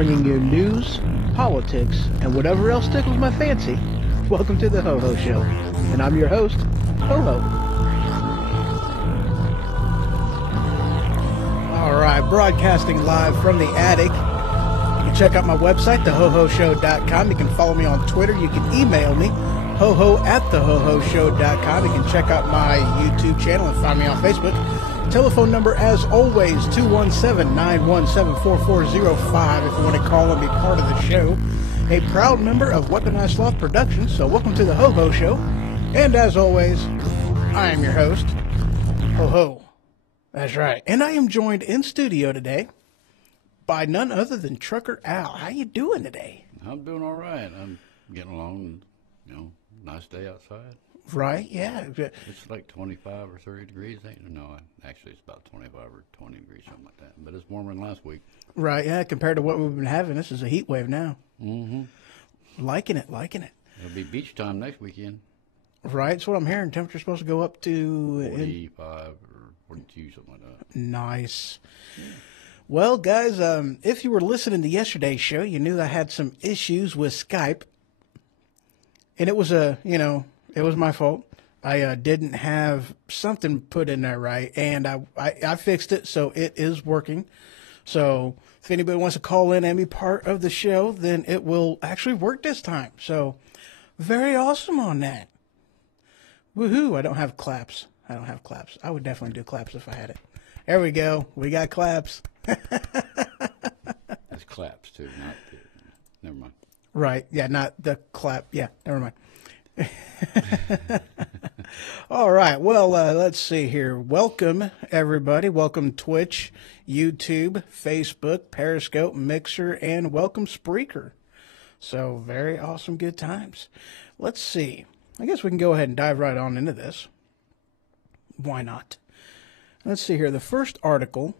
bringing you news, politics, and whatever else tickles my fancy. Welcome to the Ho Ho Show, and I'm your host, Ho Ho. All right, broadcasting live from the attic. You can check out my website, thehohoshow.com. You can follow me on Twitter. You can email me, hoho@thehohoshow.com. You can check out my YouTube channel and find me on Facebook. Telephone number, as always, 217-917-4405 if you want to call and be part of the show. A proud member of Weaponized Sloth Productions, so welcome to the Ho Ho Show. And as always, I am your host, Ho Ho. That's right. And I am joined in studio today by none other than Trucker Al. How you doing today? I'm doing all right. I'm getting along, nice day outside. Right, yeah. It's like 25 or 30 degrees. No, actually it's about 25 or 20 degrees, something like that. But it's warmer than last week. Right, yeah, compared to what we've been having. This is a heat wave now. Mm-hmm. Liking it. It'll be beach time next weekend. Right, that's what I'm hearing. Temperature's supposed to go up to 45 or 42, something like that. Nice. Yeah. Well, guys, if you were listening to yesterday's show, you knew I had some issues with Skype. And it was it was my fault. I didn't have something put in there right, and I fixed it, so it is working. So if anybody wants to call in and be part of the show, then it will actually work this time. So very awesome on that. Woohoo! I don't have claps. I would definitely do claps if I had it. There we go. We got claps. That's claps, too. Never mind. Right. Yeah, not the clap. Yeah, never mind. All right. Well, let's see here. Welcome, everybody. Welcome, Twitch, YouTube, Facebook, Periscope, Mixer, and welcome, Spreaker. So, very awesome, good times. Let's see. I guess we can go ahead and dive right on into this. Why not? Let's see here. The first article,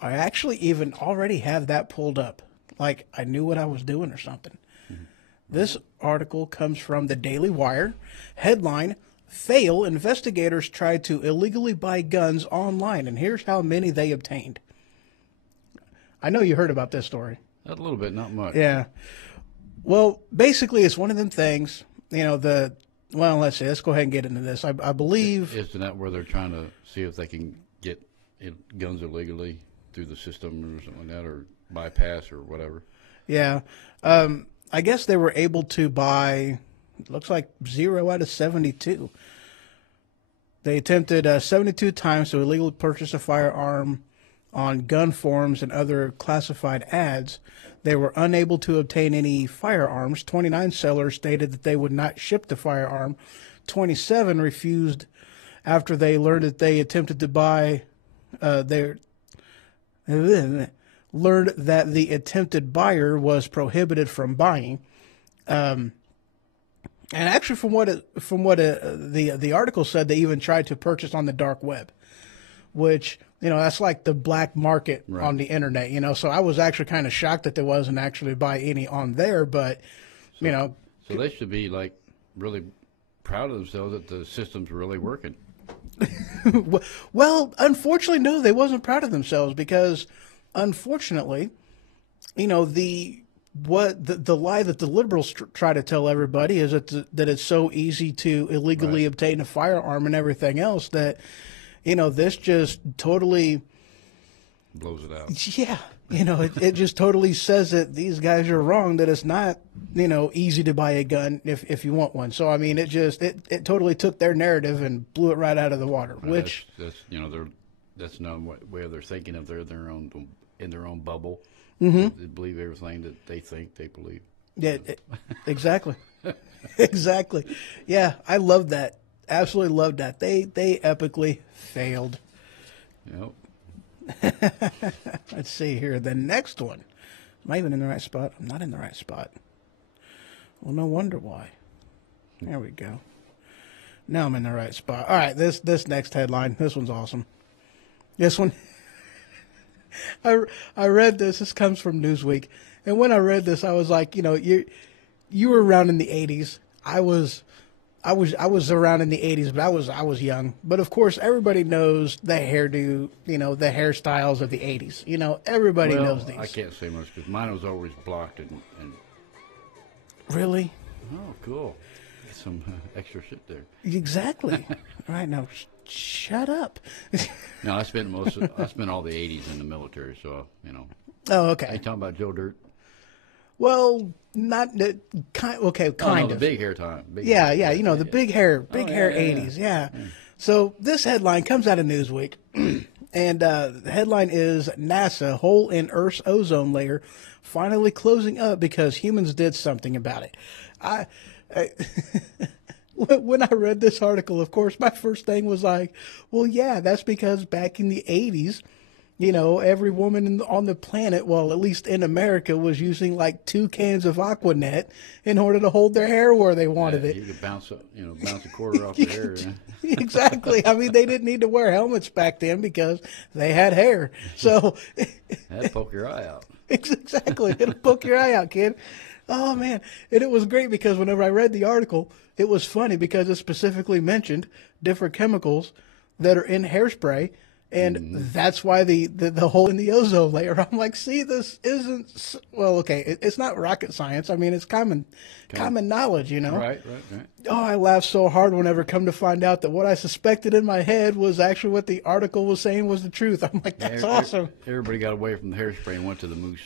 I actually even already have that pulled up. Like I knew what I was doing or something. Mm-hmm. This article comes from the Daily Wire. Headline, Fail, investigators tried to illegally buy guns online, and here's how many they obtained. I know you heard about this story. A little bit, not much. Yeah. Well, basically, it's one of them things, let's see. Let's go ahead and get into this. I believe... Isn't that where they're trying to see if they can get guns illegally through the system or something like that, or bypass or whatever? Yeah. I guess they were able to buy, looks like 0 out of 72. They attempted 72 times to illegally purchase a firearm on gun forums and other classified ads. They were unable to obtain any firearms. 29 sellers stated that they would not ship the firearm. 27 refused after they learned that they attempted to buy learned that the attempted buyer was prohibited from buying. And actually, from what the article said, they even tried to purchase on the dark web, which, that's like the black market on the internet, So I was actually kind of shocked that there wasn't actually buy any on there, but, So they should be, really proud of themselves that the system's really working. Well, unfortunately, no, they wasn't proud of themselves because, unfortunately, the lie that the liberals try to tell everybody is that it's so easy to illegally obtain a firearm and everything else that, this just totally blows it out. Yeah. It just totally says that these guys are wrong, that it's not, easy to buy a gun if you want one. So, I mean, it totally took their narrative and blew it right out of the water, which that's not what way they're thinking of. They're in their own bubble. Mm-hmm. They believe everything that they think they believe. Yeah, exactly. Exactly. Yeah, I love that. Absolutely love that. They epically failed. Yep. Let's see here. The next one. Am I even in the right spot? I'm not in the right spot. Well, no wonder why. There we go. Now I'm in the right spot. All right, this next headline. This one's awesome. This one. I read this. This comes from Newsweek. And when I read this, I was like, you were around in the 80s. I was I was around in the 80s, but I was young. But of course, everybody knows the hairdo, the hairstyles of the 80s. Everybody knows these. I can't say much because mine was always blocked and Really? oh, cool. Get some extra shit there. Exactly. Right now, shut up. No, I spent all the '80s in the military, so Oh, Are okay. you talking about Joe Dirt? Well, not the kind. Okay, kind the of. big hair time. Yeah, yeah. The big hair, yeah, yeah. 80s. Yeah. So this headline comes out of Newsweek, and the headline is NASA hole in Earth's ozone layer finally closing up because humans did something about it. I when I read this article, of course, my first thing was like, well, yeah, that's because back in the 80s, every woman on the planet, well, at least in America, was using like 2 cans of Aquanet in order to hold their hair where they wanted it. You could bounce a quarter off your hair. Yeah. Exactly. I mean, they didn't need to wear helmets back then because they had hair. So, That'd poke your eye out. exactly. It'll poke your eye out, kid. Oh, man. And it was great because whenever I read the article, it was funny because it specifically mentioned different chemicals that are in hairspray. And that's why the hole in the ozone layer. I'm like, see, this isn't, well, okay, it's not rocket science. I mean, it's common knowledge, Right. Oh, I laughed so hard whenever come to find out that what I suspected in my head was actually what the article was saying was the truth. I'm like, that's awesome. Everybody got away from the hairspray and went to the moose.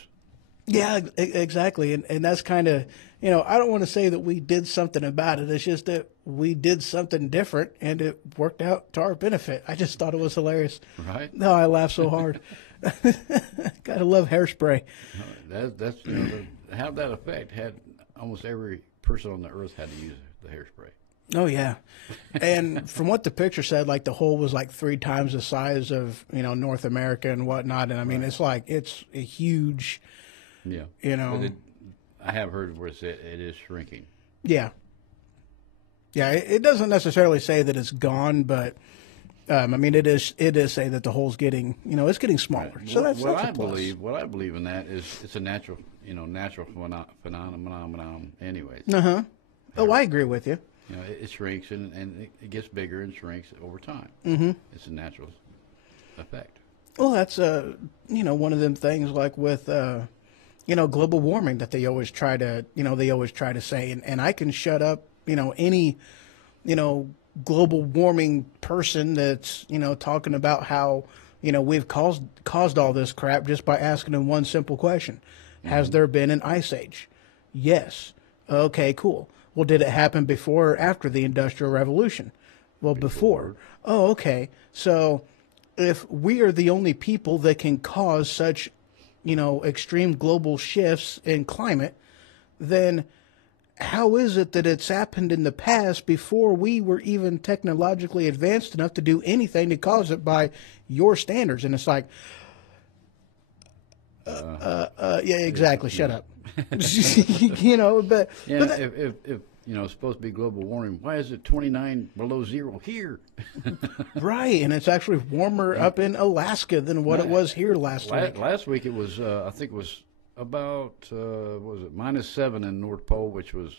Yeah, exactly. And that's kind of, I don't want to say that we did something about it. It's just that we did something different and it worked out to our benefit. I just thought it was hilarious. Right. No, I laughed so hard. Gotta love hairspray. That's to have that effect had almost every person on the earth had to use the hairspray. Oh, yeah. And from what the picture said, like the hole was like 3 times the size of, North America and whatnot. And I mean, it's like, it's a huge, Yeah. But I have heard where it is shrinking. Yeah. Yeah, it doesn't necessarily say that it's gone, but I mean, it is saying that the hole's getting, it's getting smaller. Right. So that's what a I plus. believe. What I believe in that is it's a natural phenomenon. Anyways. Oh, I agree with you. It shrinks and it gets bigger and shrinks over time. Mm-hmm. It's a natural effect. Well, that's one of them things like with global warming that they always try to say, and I can shut up any global warming person that's talking about how we've caused all this crap just by asking them one simple question: Has there been an ice age? Yes. Okay, cool. Well, did it happen before or after the Industrial Revolution? Well, before. Oh, okay. So if we are the only people that can cause such extreme global shifts in climate, then how is it that it's happened in the past before we were even technologically advanced enough to do anything to cause it by your standards? And it's like, yeah, exactly. Shut up. But Yeah, but if it's supposed to be global warming, why is it 29 below zero here? right, and it's actually warmer up in Alaska than what it was here last week. Last week it was, I think it was about, what was it, -7 in North Pole, which was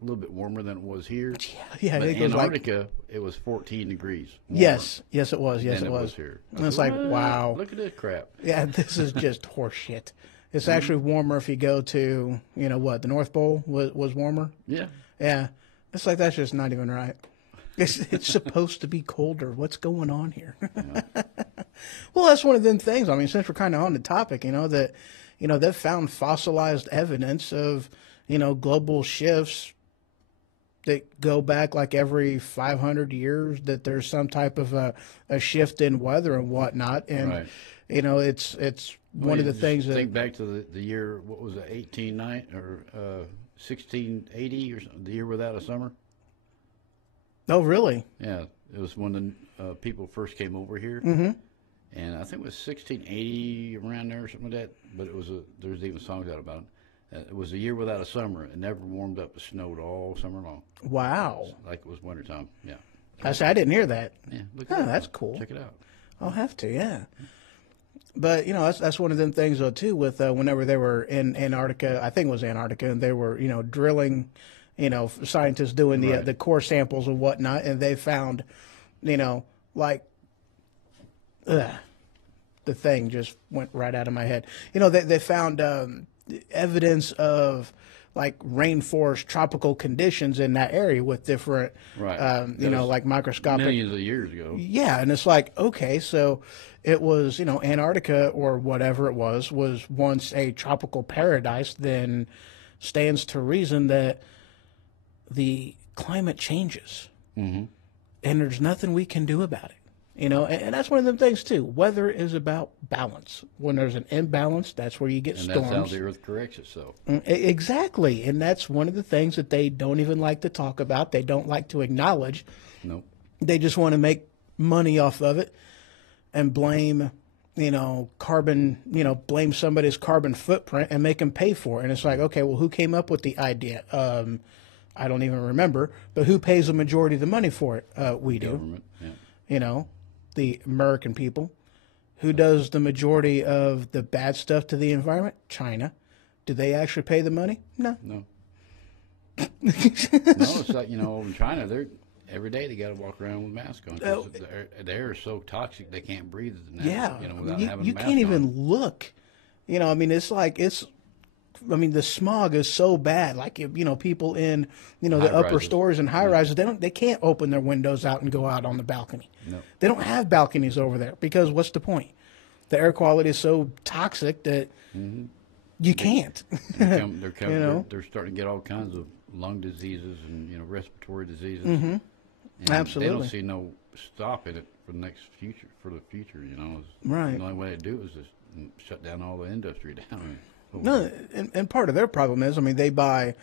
a little bit warmer than it was here. Yeah, But it goes Antarctica, it was 14 degrees warmer yes, it was. Yes, than it was. here. And it's like, wow. Look at this crap. Yeah, this is just horseshit. It's actually warmer if you go to, the North Pole was warmer. Yeah. Yeah. It's like, that's just not even right. It's supposed to be colder. What's going on here? Well, that's one of them things. I mean, since we're kind of on the topic, that found fossilized evidence of, global shifts that go back like every 500 years, that there's some type of a shift in weather and whatnot. And, Right. it's one of the things that. Think back to the year, what was it, 1890 or 1680 or something, the year without a summer? Oh, really? Yeah, it was when the people first came over here. Mm-hmm. And I think it was 1680 around there or something like that. But there's even songs out about it. It was a year without a summer. It never warmed up. It snowed all summer long. Wow. Like it was wintertime. Yeah. I didn't hear that. Yeah. Look Oh, at that's cool. Check it out. I'll have to, yeah. But that's one of them things though too. With whenever they were in Antarctica, I think it was Antarctica, and they were drilling scientists doing Right. the core samples and whatnot, and they found, like, the thing just went right out of my head. They found evidence of like rainforest tropical conditions in that area with different, Right. like microscopic. Millions of years ago. Yeah, and it's like, okay, so it was, Antarctica or whatever it was once a tropical paradise, then stands to reason that the climate changes. Mm-hmm. And there's nothing we can do about it. And that's one of them things too. Weather is about balance. When there's an imbalance, that's where you get And storms. that's how the Earth corrects itself. Exactly. And that's one of the things that they don't even like to talk about. They don't like to acknowledge. Nope. They just want to make money off of it and blame, carbon, blame somebody's carbon footprint and make them pay for it. And it's like, okay, well, who came up with the idea? I don't even remember, but who pays the majority of the money for it? We do. Government. Yeah. The American people. Who does the majority of the bad stuff to the environment? China. Do they actually pay the money? No. No. No, it's like, in China, every day they got to walk around with masks on. 'Cause the air is so toxic they can't breathe. Yeah. Without having a You mask can't on. even look. It's like the smog is so bad. Like, people in, the upper High-rises. stories and high rises, they can't open their windows out and go out on the balcony. No. They don't have balconies over there because what's the point? The air quality is so toxic that you can't. They're starting to get all kinds of lung diseases and respiratory diseases. And Absolutely. They don't see no stopping it for the future. Right. The only way to do it is just shut down all the industry down. No, and part of their problem is, they buy,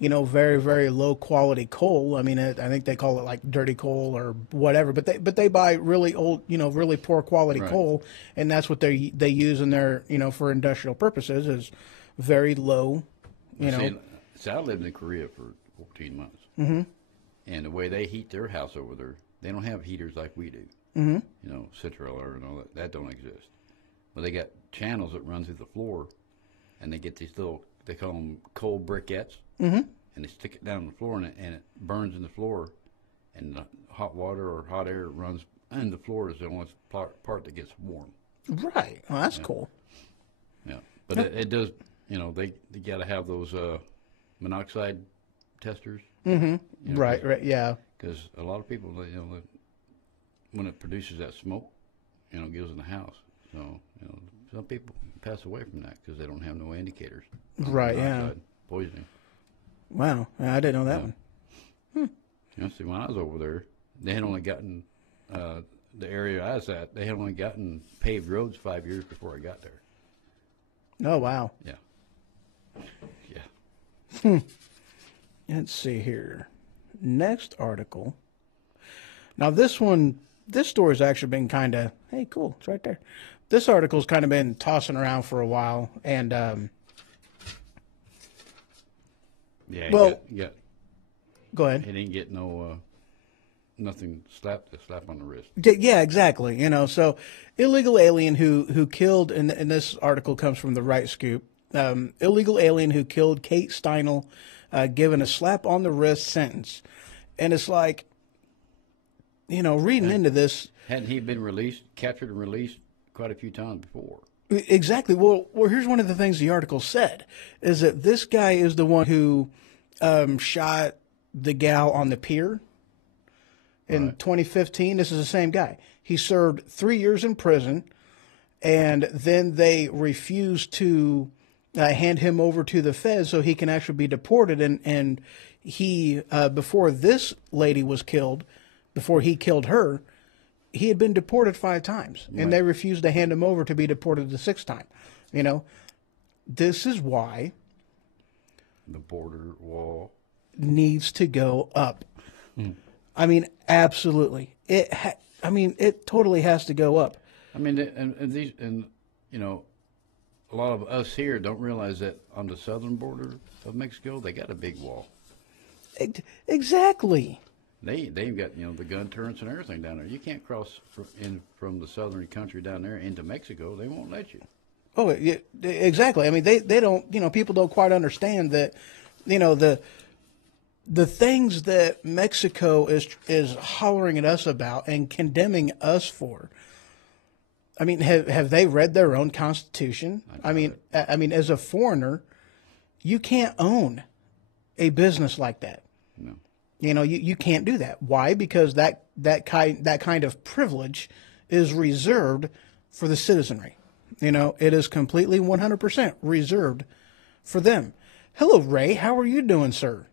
very, very low quality coal. I think they call it like dirty coal or whatever, but they buy really old, really poor quality Right. coal, and that's what they use in their, for industrial purposes is very low, See, I lived in Korea for 14 months. Mm-hmm. And the way they heat their house over there, they don't have heaters like we do. Mm-hmm. Central air and all that don't exist. But they got channels that run through the floor, and they get these little, they call them coal briquettes, and they stick it down on the floor, and it burns in the floor, and the hot water or hot air runs, and the floor is the only part that gets warm. Right. Well, that's cool. Yeah, but it does. They got to have those monoxide testers. Mm-hmm. Right. Yeah. Because a lot of people, when it produces that smoke, it goes in the house. So some people pass away from that because they don't have no indicators. Right. Yeah. Monoxide poisoning. Wow. I didn't know that one. See, when I was over there, they had only gotten the area I was at. They had only gotten paved roads 5 years before I got there. Oh, wow. Yeah. Yeah. Let's see here. Next article. Now, this story's actually been kind of, hey, cool, it's right there. This article's kind of been tossing around for a while, and Yeah. Well- he got go ahead. he didn't get no nothing slap on the wrist. Yeah, exactly. So illegal alien who killed, and this article comes from the Right Scoop. Illegal alien who killed Kate Steinle, given a slap on the wrist sentence, and it's like, reading into this. Hadn't he been captured and released quite a few times before? Exactly. Well, here's one of the things the article said is that this guy is the one who shot the gal on the pier in 2015. This is the same guy. He served 3 years in prison, and then they refused to hand him over to the feds so he can actually be deported. And he, before this lady was killed, before he killed her, he had been deported 5 times, and they refused to hand him over to be deported the 6th time. This is why The border wall. needs to go up. Absolutely. It totally has to go up. And a lot of us here don't realize that on the southern border of Mexico, they got a big wall. Exactly. They've got the gun turrets and everything down there. You can't cross from the southern country down there into Mexico. They won't let you. Oh, yeah, exactly. They don't. People don't quite understand that. the things that Mexico is hollering at us about and condemning us for. I mean, have they read their own constitution? I mean, as a foreigner, you can't own a business like that. No. You know, you can't do that. Why? Because that kind of privilege is reserved for the citizenry. You know, it is completely 100% reserved for them. Hello, Ray. How are you doing, sir?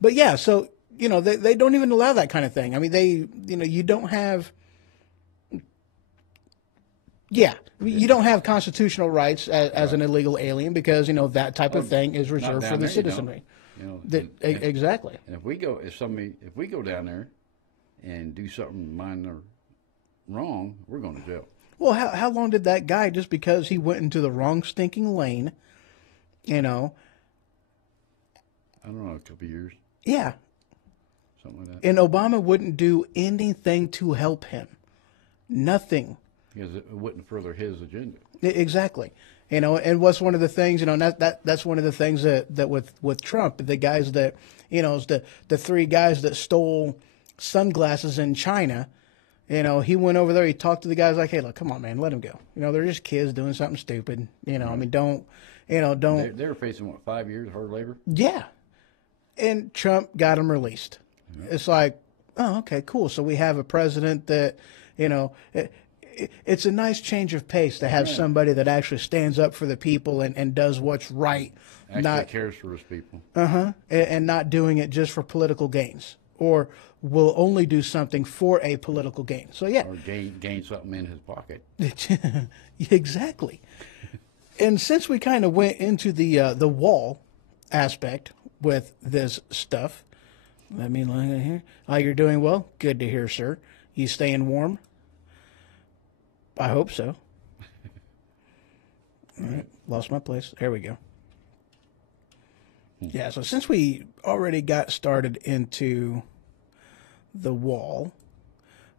But yeah, so, you know, they don't even allow that kind of thing. I mean, you don't have, you don't have constitutional rights as an illegal alien because, you know, that type of thing is reserved for the citizenry. You know, exactly. And if we go down there and do something minor wrong, we're going to jail. Well, how long did that guy, just because he went into the wrong stinking lane, you know? I don't know, a couple of years. Yeah. Something like that. And Obama wouldn't do anything to help him. Nothing. Because it wouldn't further his agenda. Exactly. You know, and what's one of the things, you know, that's one of the things that with Trump, the guys that, you know, the three guys that stole sunglasses in China, you know, he went over there, he talked to the guys like, hey, look, come on, man, let them go. You know, they're just kids doing something stupid. You know, I mean, don't. They were facing, 5 years of hard labor? Yeah. And Trump got them released. Mm-hmm. It's like, oh, okay, cool. So we have a president that, you know, it's a nice change of pace to have somebody that actually stands up for the people and does what's right. Actually cares for his people. And not doing it just for political gains, or will only do something for a political gain. So yeah. Or gain something in his pocket. Exactly. And since we kind of went into the wall aspect with this stuff, let me look at here. Oh, you're doing well? Good to hear, sir. You staying warm? I hope so. All right, lost my place. There we go. Yeah, so since we already got started into the wall,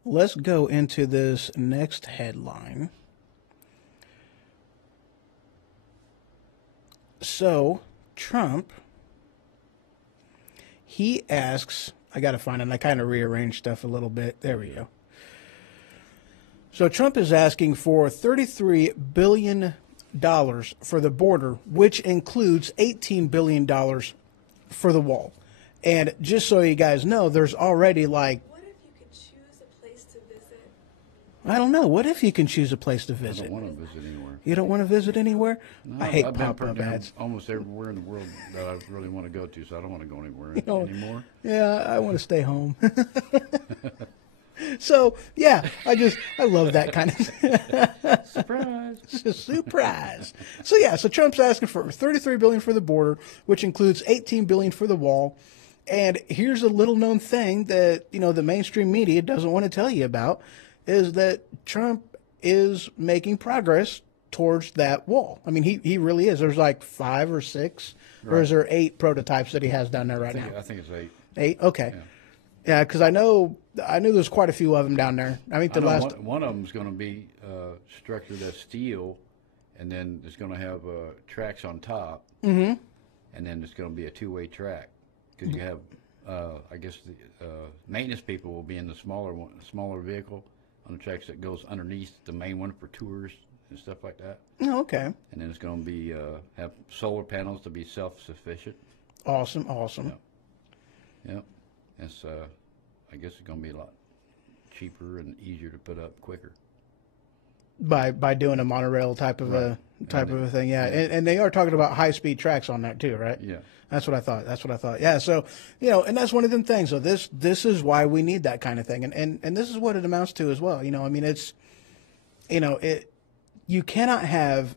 let's go into this next headline. So, Trump, he asks, I got to find it, and I kind of rearranged stuff a little bit. There we go. So Trump is asking for $33 billion for the border, which includes $18 billion for the wall. And just so you guys know, there's already like... What if you could choose a place to visit? I don't know. What if you can choose a place to visit? I don't want to visit anywhere. You don't want to visit anywhere? No, I hate I've pop-up ads. Almost everywhere in the world that I really want to go to, so I don't want to go anywhere anymore. Yeah, I want to stay home. So, yeah, I love that kind of Surprise. Surprise. So, yeah, so Trump's asking for $33 billion for the border, which includes $18 billion for the wall. And here's a little known thing that, you know, the mainstream media doesn't want to tell you about, is that Trump is making progress towards that wall. I mean, he really is. There's like 5 or 6, right, or is there 8 prototypes that he has down there right now? I think it's 8. 8? Okay. Yeah, because I knew there's quite a few of them down there. I think one of them is going to be structured as steel, and then it's going to have tracks on top, and then it's going to be a 2-way track, because you have, I guess the maintenance people will be in the smaller vehicle on the tracks that goes underneath the main one for tours and stuff like that. Oh, okay. And then it's going to be have solar panels to be self-sufficient. Awesome. Yep. It's, I guess it's going to be a lot cheaper and easier to put up quicker. By doing a monorail type of a thing, yeah. And they are talking about high-speed tracks on that too, right? Yeah. That's what I thought. Yeah, so, you know, and that's one of them things. So this is why we need that kind of thing. And this is what it amounts to as well. You know, I mean, it's, you know, you cannot have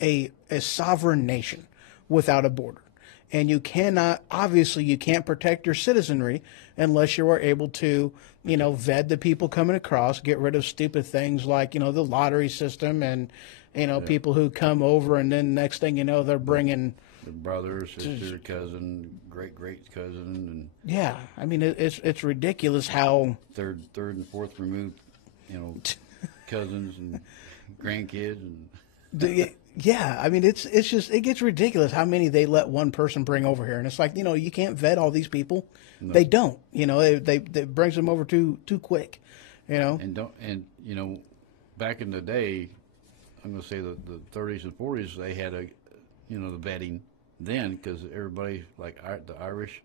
a sovereign nation without a border. And you can't protect your citizenry unless you are able to, you know, vet the people coming across, get rid of stupid things like, you know, the lottery system and, you know, people who come over and then next thing you know, they're bringing their brother, sister, cousin, great cousin, and yeah, I mean it's ridiculous how third and fourth removed, you know, cousins and grandkids and Yeah, I mean it's just it gets ridiculous how many they let one person bring over here, and it's like you can't vet all these people. No. They don't, they brings them over too quick, And back in the day, I'm going to say the 30s and 40s, they had the vetting then because everybody like the Irish,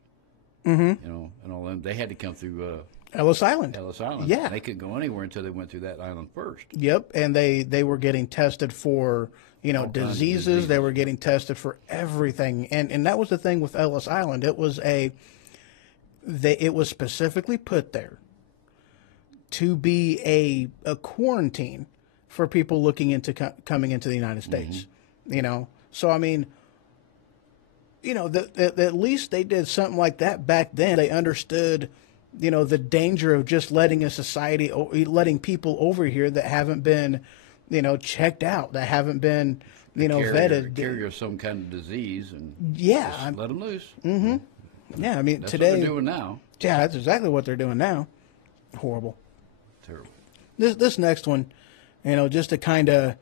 and all them, they had to come through Ellis Island. Ellis Island. Yeah. They couldn't go anywhere until they went through that island first. Yep, and they were getting tested for kinds of diseases. They were getting tested for everything, and that was the thing with Ellis Island. It was it was specifically put there to be a quarantine for people looking into coming into the United States. So I mean, at least they did something like that back then. They understood, the danger of just letting a society, letting people over here that haven't been, checked out, that haven't been, vetted. Carrier of some kind of disease, and Yeah, let them loose. Yeah, I mean That's today. what they're doing now. Yeah, that's exactly what they're doing now. Horrible. Terrible. This next one, just to kind of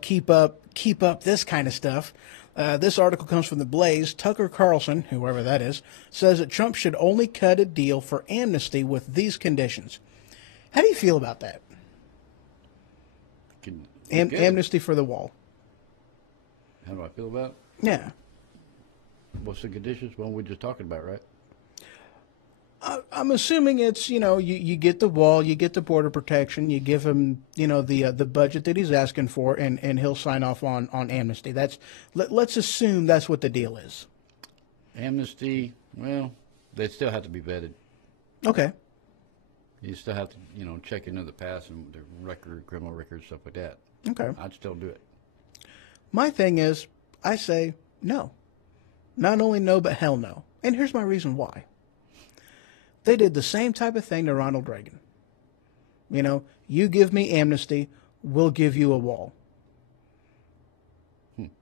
keep up this kind of stuff. This article comes from the Blaze. Tucker Carlson, whoever that is, says that Trump should only cut a deal for amnesty with these conditions. How do you feel about that? Amnesty for the wall. How do I feel about it? Yeah. What's the conditions? Well, we're just talking about, right? I'm assuming it's, you get the wall, you get the border protection, you give him, the budget that he's asking for, and he'll sign off on amnesty. Let's assume that's what the deal is. Amnesty, well, they still have to be vetted. Okay. You still have to, check into the past and their record, criminal record, stuff like that. Okay. I'd still do it. My thing is, I say no. Not only no, but hell no. And here's my reason why. They did the same type of thing to Ronald Reagan. You give me amnesty, we'll give you a wall.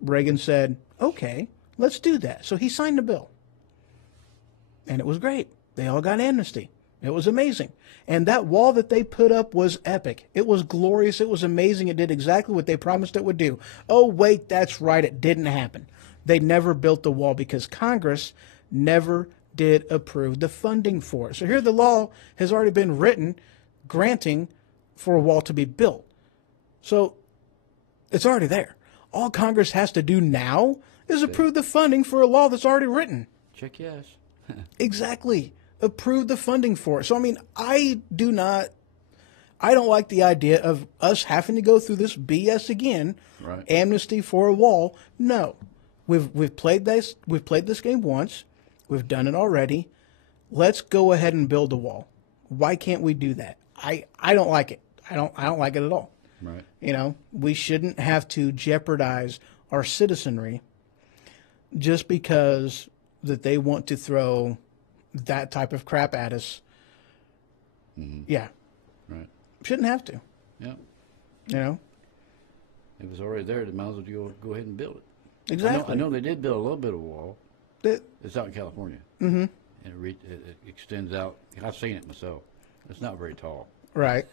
Reagan said, okay, let's do that. So he signed the bill. And it was great. They all got amnesty. It was amazing. And that wall that they put up was epic. It was glorious. It was amazing. It did exactly what they promised it would do. Oh, wait, that's right. It didn't happen. They never built the wall because Congress never did approve the funding for it. So here the law has already been written granting for a wall to be built. So it's already there. All Congress has to do now is approve the funding for a law that's already written. Check yes. Exactly. Approve the funding for it. So, I mean, I don't like the idea of us having to go through this BS again. Right. Amnesty for a wall. No. We've played this game once. We've done it already. Let's go ahead and build a wall. Why can't we do that? I don't like it. I don't like it at all. Right. We shouldn't have to jeopardize our citizenry just because that they want to throw that type of crap at us. Mm-hmm. Yeah. Right. Shouldn't have to. Yeah. If it's already there, they might as well go ahead and build it. Exactly. I know they did build a little bit of wall. It's out in California. Mm-hmm. And it extends out. I've seen it myself. It's not very tall. Right.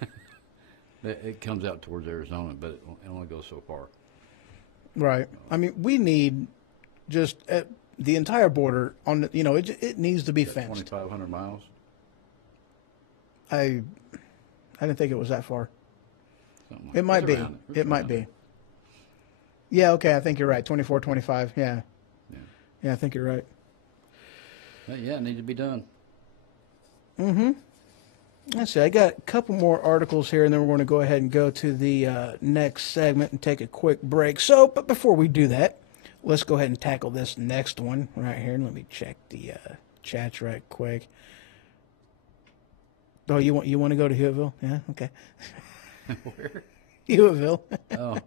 It comes out towards Arizona, but it only goes so far. Right. I mean, we need just the entire border on the, it needs to be fenced. 2,500 miles. I didn't think it was that far. Something like It might be. around It might be. Yeah, okay, I think you're right. 24, 25. Yeah. Yeah, I think you're right. But yeah, it needs to be done. Mm-hmm. Let's see. I got a couple more articles here, and then we're going to go ahead and go to the next segment and take a quick break. So, but before we do that, let's go ahead and tackle this next one right here. Let me check the chats right quick. Oh, you want to go to Hewittville? Yeah, okay. Where? Hewittville. Oh.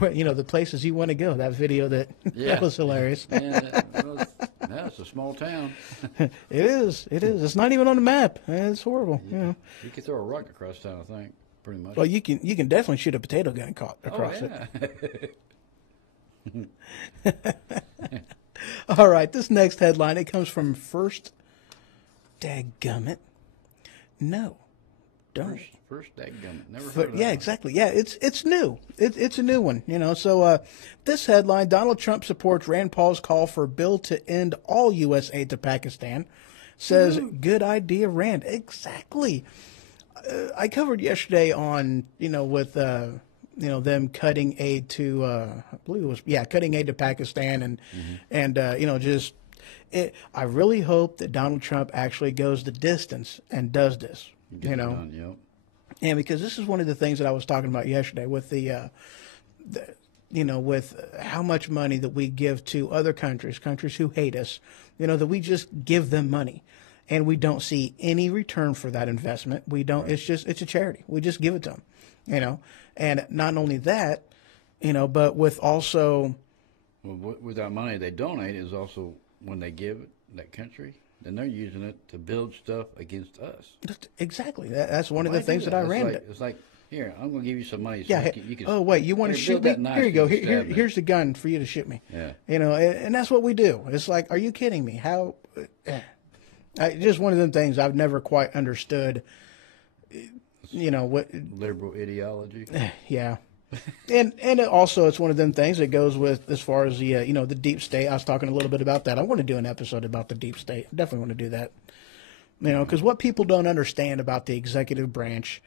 Well, the places you want to go. That video that was hilarious. Yeah, it's a small town. It is. It's not even on the map. It's horrible. You could throw a rock across town, I think, pretty much. Well, you can definitely shoot a potato gun across it. All right, this next headline, it comes from First. Dadgummit. No. don't. First dadgummit. Never heard of Yeah, that. exactly. Yeah, it's new. It's a new one, you know. So this headline: Donald Trump supports Rand Paul's call for a bill to end all U.S. aid to Pakistan. Says good idea, Rand. Exactly. I covered yesterday on with them cutting aid to I believe it was cutting aid to Pakistan and just I really hope that Donald Trump actually goes the distance and does this. Get it done, yep. And because this is one of the things that I was talking about yesterday with with how much money that we give to other countries who hate us, that we just give them money and we don't see any return for that investment. We don't, it's a charity. We just give it to them, and not only that, but with also. Well, with that money they donate is also when they give it, that country, then they're using it to build stuff against us. Exactly. That's one of the Why do things that I ran. It's like, here, I'm going to give you some money. So Yeah. you can, oh wait, you want to shoot me? Here you go. Here's the gun for you to shoot me. Yeah. And that's what we do. It's like, are you kidding me? How? Just one of them things I've never quite understood. What liberal ideology. Yeah. And it's one of them things that goes with as far as the the deep state. I was talking a little bit about that. I want to do an episode about the deep state. I definitely want to do that. Because what people don't understand about the executive branch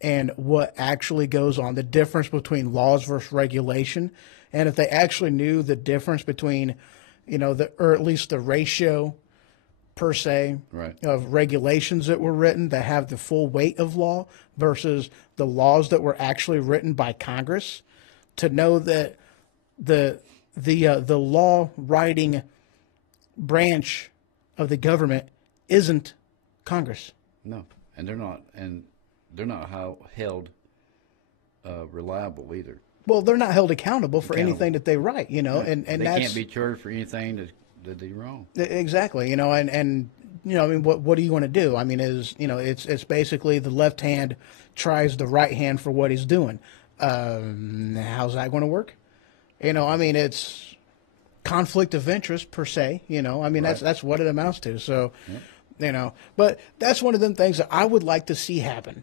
and what actually goes on, the difference between laws versus regulation, and if they actually knew the difference between, or at least the ratio per se Right. of regulations that were written that have the full weight of law versus the laws that were actually written by Congress, to know that the law writing branch of the government isn't Congress. No, and they're not held reliable either. Well, they're not held accountable for anything that they write, and they that's, can't be charged for anything that they do wrong. Exactly, and what do you want to do? I mean, it's basically the left hand tries the right hand for what he's doing. How's that going to work? It's conflict of interest per se. Right. That's what it amounts to. So, but that's one of them things that I would like to see happen.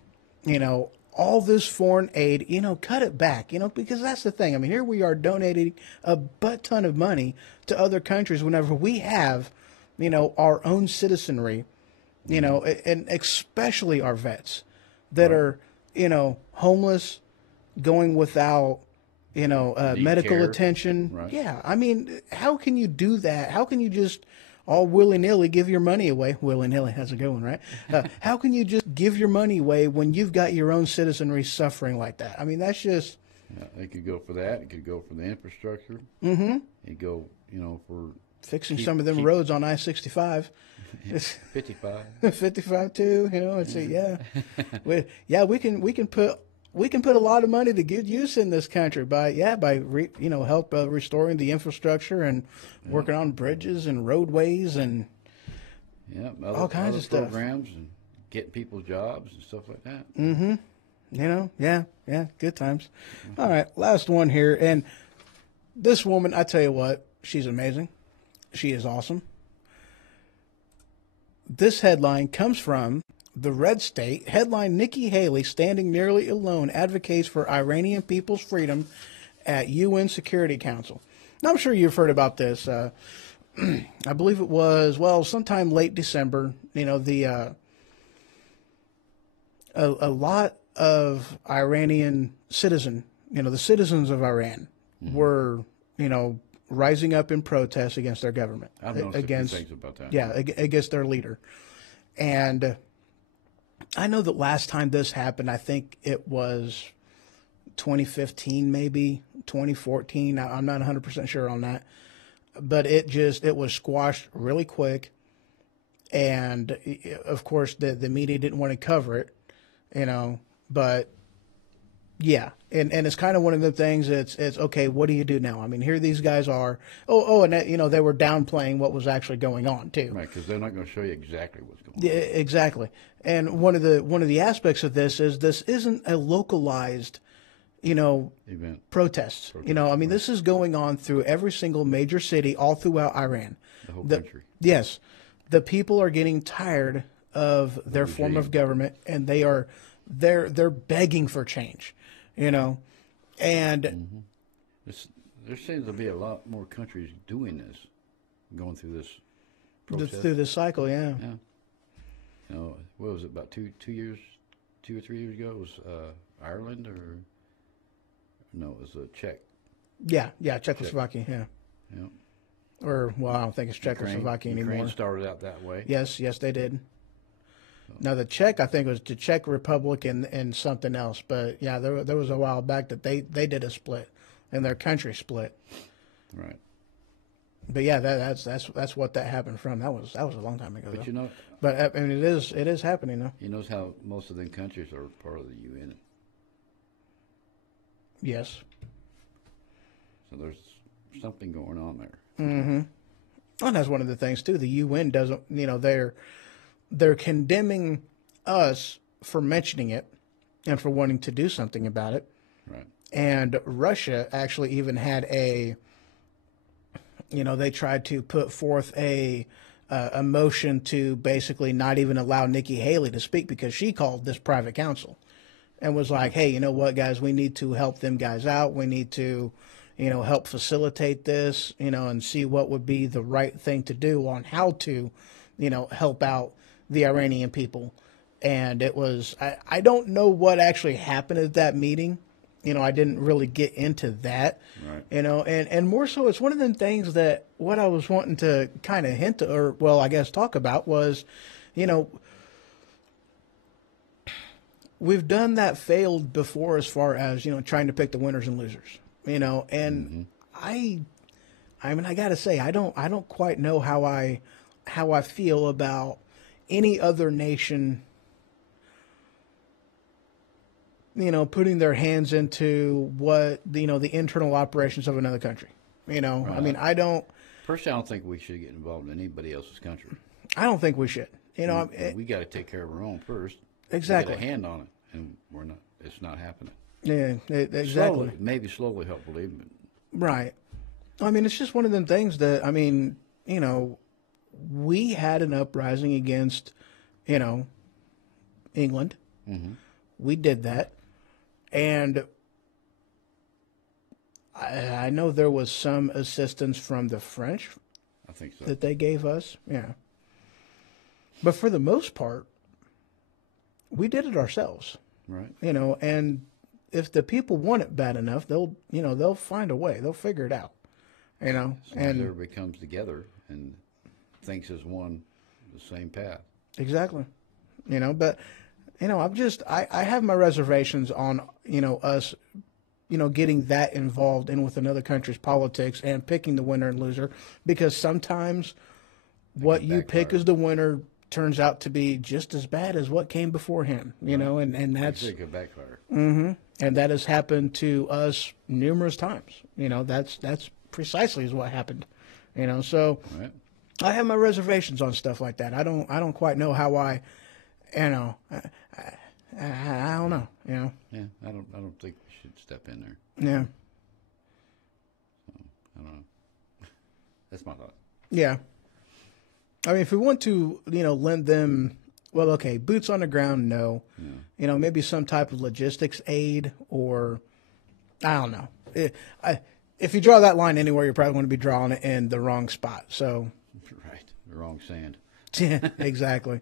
All this foreign aid, cut it back, because that's the thing. I mean, here we are donating a butt ton of money to other countries whenever we have, our own citizenry, and especially our vets that are, homeless, going without, medical care. attention. Right. Yeah. I mean, how can you do that? How can you just all willy-nilly give your money away? Willy-nilly, that's a good one, right? How can you just give your money away when you've got your own citizenry suffering like that? I mean, that's just... Yeah, they could go for that. It could go for the infrastructure. Mm-hmm. It go, for fixing some of them roads on I-65. 55. 55 too, it's we can put a lot of money to good use in this country by help restoring the infrastructure and working on bridges and roadways and all kinds of stuff. Programs and getting people's jobs and stuff like that. Mm-hmm. Good times. All right, last one here, and this woman, I tell you what, she's amazing. She is awesome. This headline comes from the Red State. Headline: Nikki Haley, standing nearly alone, advocates for Iranian people's freedom at UN Security Council. Now, I'm sure you've heard about this. I believe it was, sometime late December. A lot of Iranian the citizens of Iran were, rising up in protest against their government. I've noticed against, a few things about that. Yeah, against their leader. And I know that last time this happened, I think it was 2015, maybe 2014. I'm not 100% sure on that. But it was squashed really quick. And, of course, the media didn't want to cover it, but... Yeah, and it's kind of one of the things. It's okay. What do you do now? I mean, here these guys are. And they were downplaying what was actually going on too. Right, because they're not going to show you exactly what's going on. Yeah, exactly. And one of the aspects of this isn't a localized, Event. protests. This is going on through every single major city all throughout Iran. The whole country. Yes, the people are getting tired of their form of government, and they are they're begging for change, you know, and There seems to be a lot more countries doing this, going through this process. through this cycle, yeah. Yeah. You know, what was it, about 2 years, 2 or 3 years ago? It was Ireland or no? It was Czech. Yeah, Czechoslovakia, yeah. Yeah. Or well, I don't think it's Czechoslovakia anymore. Ukraine started out that way. Yes, they did. Now the Czech, I think it was the Czech Republic and something else, but yeah, there was a while back that they did a split, and their country split. Right. But yeah, that's what that happened from. That was a long time ago. But though. you know, But I mean, it is happening though. you know how most of them countries are part of the UN. Yes. So there's something going on there. Mm-hmm. And that's one of the things too. The UN doesn't, you know, they're condemning us for mentioning it and for wanting to do something about it. Right. And Russia actually even had they tried to put forth a motion to basically not even allow Nikki Haley to speak because she called this private council and was like, hey, you know what, guys, we need to help them guys out. We need to, help facilitate this, and see what would be the right thing to do on how to, help out the Iranian people. And it was, I don't know what actually happened at that meeting. I didn't really get into that, Right. And more so, it's one of them things that what I was wanting to kind of hint or, well, I guess talk about was, we've done that failed before as far as, trying to pick the winners and losers, and I mean, I got to say, I don't quite know how I feel about any other nation putting their hands into what the internal operations of another country. Right. I mean, I don't Personally, I don't think we should get involved in anybody else's country. think we should. We got to take care of our own first. Exactly. We got a hand on it, and we're not. It's not happening. Yeah, exactly. Slowly, maybe slowly, hopefully. But Right. I mean, it's just one of them things that I mean, we had an uprising against, England. Mm-hmm. We did that, and I know there was some assistance from the French I think so. that they gave us. Yeah. But for the most part, we did it ourselves. Right. And if the people want it bad enough, they'll find a way. They'll figure it out. As long as and everybody comes together and thinks as one, the same path. exactly. But I have my reservations on, us, getting that involved in with another country's politics and picking the winner and loser, because sometimes what you pick as the winner turns out to be just as bad as what came before him, and that's, It could backfire. and that has happened to us numerous times. That's precisely is what happened, so Right. I have my reservations on stuff like that. I don't quite know how I don't know, Yeah. I don't think we should step in there. yeah, I don't know. That's my thought. yeah. I mean, if we want to, lend them, well, okay, boots on the ground, no. Yeah. Maybe some type of logistics aid, or I don't know. If you draw that line anywhere, you're probably going to be drawing it in the wrong spot. So, Right. The wrong sand. yeah, exactly.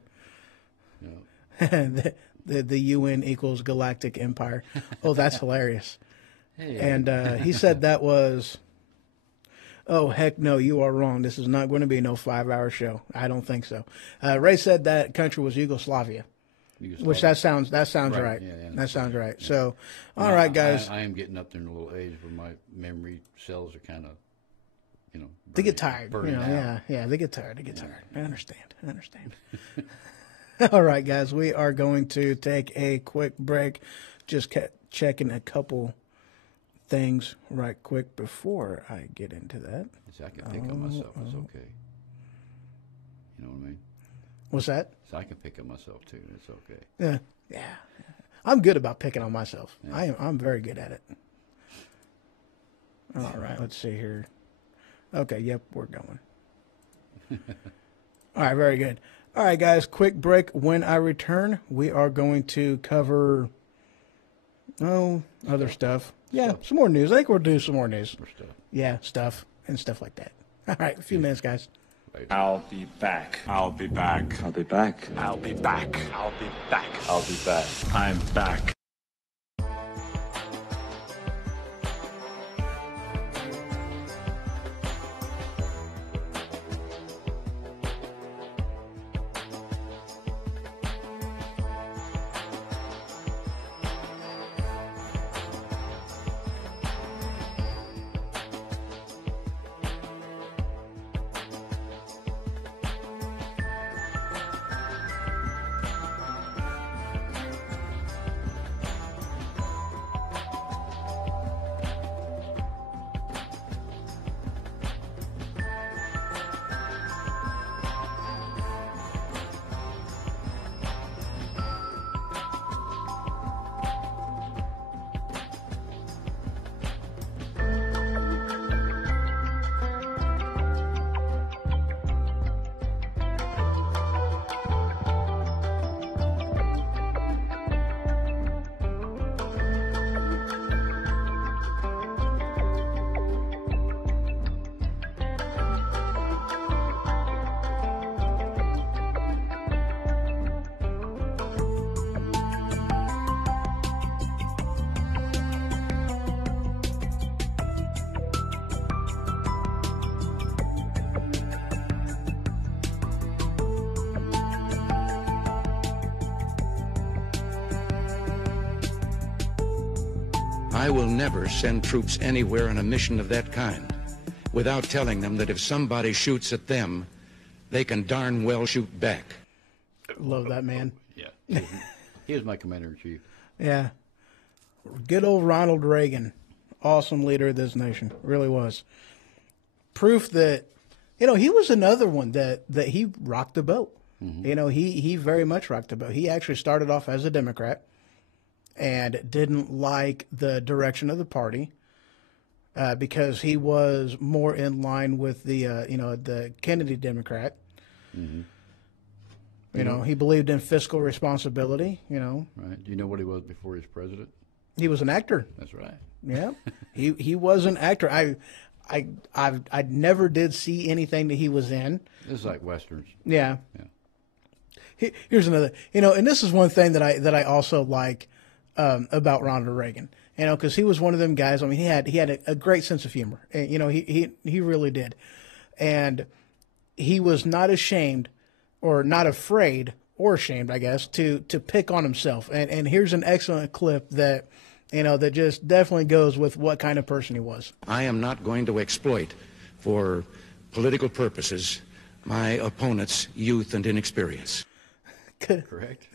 Yeah. the UN equals galactic empire. Oh, that's hilarious. Hey. And he said that was, oh, heck no, you are wrong. This is not going to be no 5-hour show. I don't think so. Ray said that country was Yugoslavia, which that sounds right. Yeah, that sounds right. Yeah. So, all right, guys. I am getting up there in a little age where my memory cells are kind of, They get tired. burning out. Yeah, they get tired. I understand. All right, guys, we are going to take a quick break. Just checking a couple things right quick before I get into that. So I can pick on myself. It's okay. You know what I mean? What's that? So I can pick on myself too. It's okay. Yeah. I'm good about picking on myself. Yeah. I'm very good at it. All right, let's see here. Okay, yep, we're going. All right, very good. All right, guys, quick break. When I return, we are going to cover, other stuff. Yeah, some more news. I think we'll do some more news. Or stuff. Yeah, stuff and stuff like that. All right, a few minutes, guys. I'll be back. I'll be back. I'll be back. I'll be back. I'll be back. I'll be back. I'm back. I will never send troops anywhere on a mission of that kind without telling them that if somebody shoots at them, they can darn well shoot back. Love that man. Yeah. He was my commander-in-chief. Yeah. Good old Ronald Reagan. Awesome leader of this nation. Really was. Proof that, he was another one that he rocked the boat. Mm-hmm. He very much rocked the boat. He actually started off as a Democrat and didn't like the direction of the party because he was more in line with the Kennedy Democrat. Mm-hmm. He believed in fiscal responsibility, Right. Do you know what he was before he was president? He was an actor. That's right. Yeah. he was an actor. I never did see anything that he was in. This is like Westerns. Yeah. Yeah. Here's another, and this is one thing that I also like about Ronald Reagan, because he was one of them guys. I mean, he had a great sense of humor, and, he really did, and he was not ashamed, or not afraid, or ashamed, I guess, to pick on himself. And here's an excellent clip that that just definitely goes with what kind of person he was. I am not going to exploit, for political purposes, my opponent's youth and inexperience. Correct.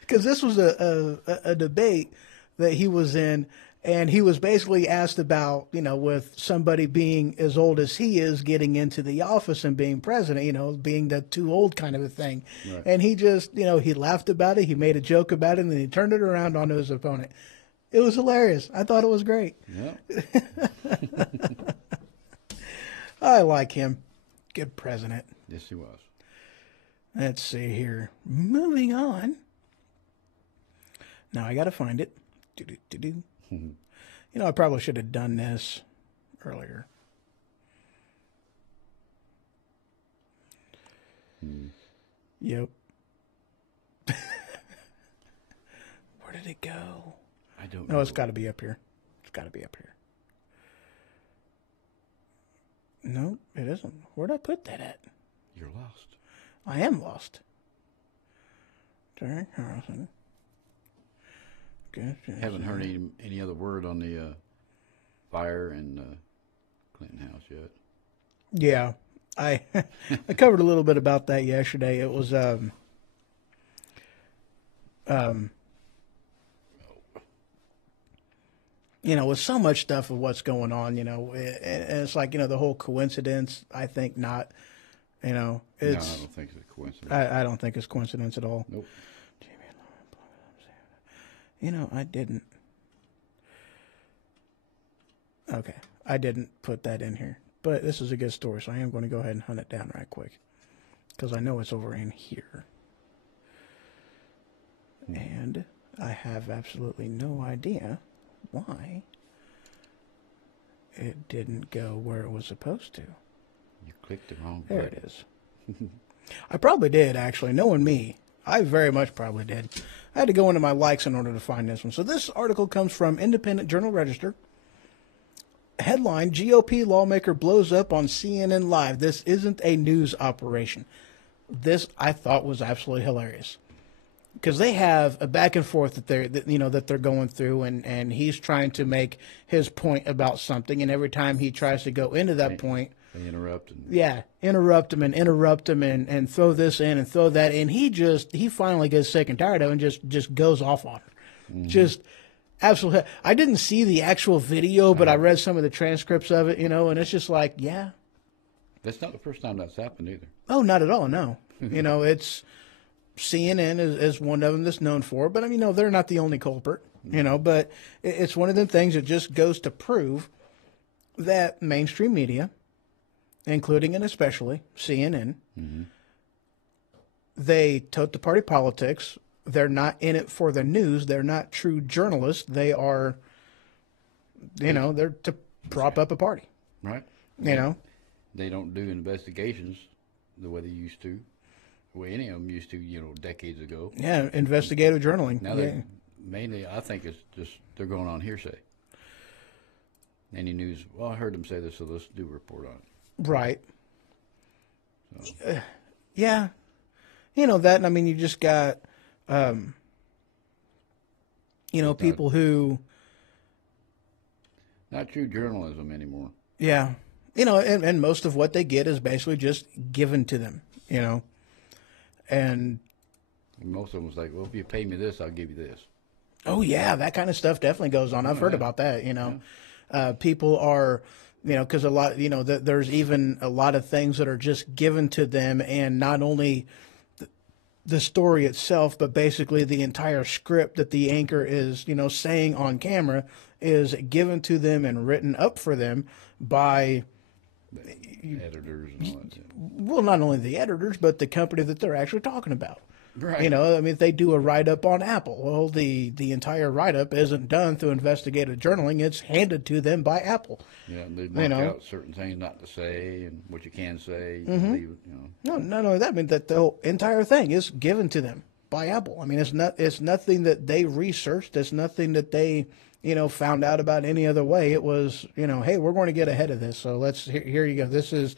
Because this was a debate that he was in, and he was basically asked about, with somebody being as old as he is getting into the office and being president, being the too old kind of a thing. Right. And he just, he laughed about it. He made a joke about it, and then he turned it around onto his opponent. It was hilarious. I thought it was great. Yeah. I like him. Good president. Yes, he was. Let's see here. Moving on. Now I got to find it. I probably should have done this earlier. Yep. Where did it go? I don't know. No, it's got to be up here. It's got to be up here. No, it isn't. Where'd I put that at? You're lost. I am lost. Derek Harrison. Okay. Haven't heard any other word on the fire in Clinton House yet. Yeah, I covered a little bit about that yesterday. It was with so much stuff of what's going on, and it's like the whole coincidence. I think not. It's. No, I don't think it's a coincidence. I don't think it's coincidence at all. Nope. I didn't. Okay, I didn't put that in here, but this is a good story, so I am going to go ahead and hunt it down right quick. because I know it's over in here. And I have absolutely no idea why it didn't go where it was supposed to. You clicked the wrong There button. it is. I probably did, actually. Knowing me, I very much probably did. I had to go into my likes in order to find this one. So this article comes from Independent Journal-Register. Headline, GOP lawmaker blows up on CNN Live. This isn't a news operation. This I thought was absolutely hilarious. Because they have a back and forth that they're going through, and he's trying to make his point about something, and every time he tries to go into that point, They interrupt. And interrupt him and throw this in and throw that in. He finally gets sick and tired of it and just goes off on her. Mm-hmm. Just absolutely. I didn't see the actual video, but I read some of the transcripts of it, and it's just like, yeah. That's not the first time that's happened either. Oh, not at all, no. It's CNN is one of them that's known for it, but they're not the only culprit, but it's one of them things that just goes to prove that mainstream media, including and especially CNN, they tote the party politics. They're not in it for the news. They're not true journalists. They are, they're to prop up a party. Right. They don't do investigations the way they used to, the way any of them used to, decades ago. Yeah, investigative journaling. Now they mainly, I think it's just they're going on hearsay. Any news, well, I heard them say this, so let's do a report on it. Right. Yeah. That, and you just got, people who... Not true journalism anymore. Yeah. And most of what they get is basically just given to them, And most of them was like, well, if you pay me this, I'll give you this. Oh, yeah, that kind of stuff definitely goes on. I've heard about that, People are... because a lot, there's even a lot of things that are just given to them, and not only the story itself, but basically the entire script that the anchor is, saying on camera is given to them and written up for them by Editors and all that. well, not only the editors, but the company that they're actually talking about. Right. If they do a write-up on Apple, well, the entire write-up isn't done through investigative journaling. It's handed to them by Apple. Yeah, they mark out certain things not to say and what you can say. Leave it, No, not only that, that the whole entire thing is given to them by Apple. It's nothing that they researched. It's nothing that they, found out about any other way. It was, hey, we're going to get ahead of this. So here you go. This is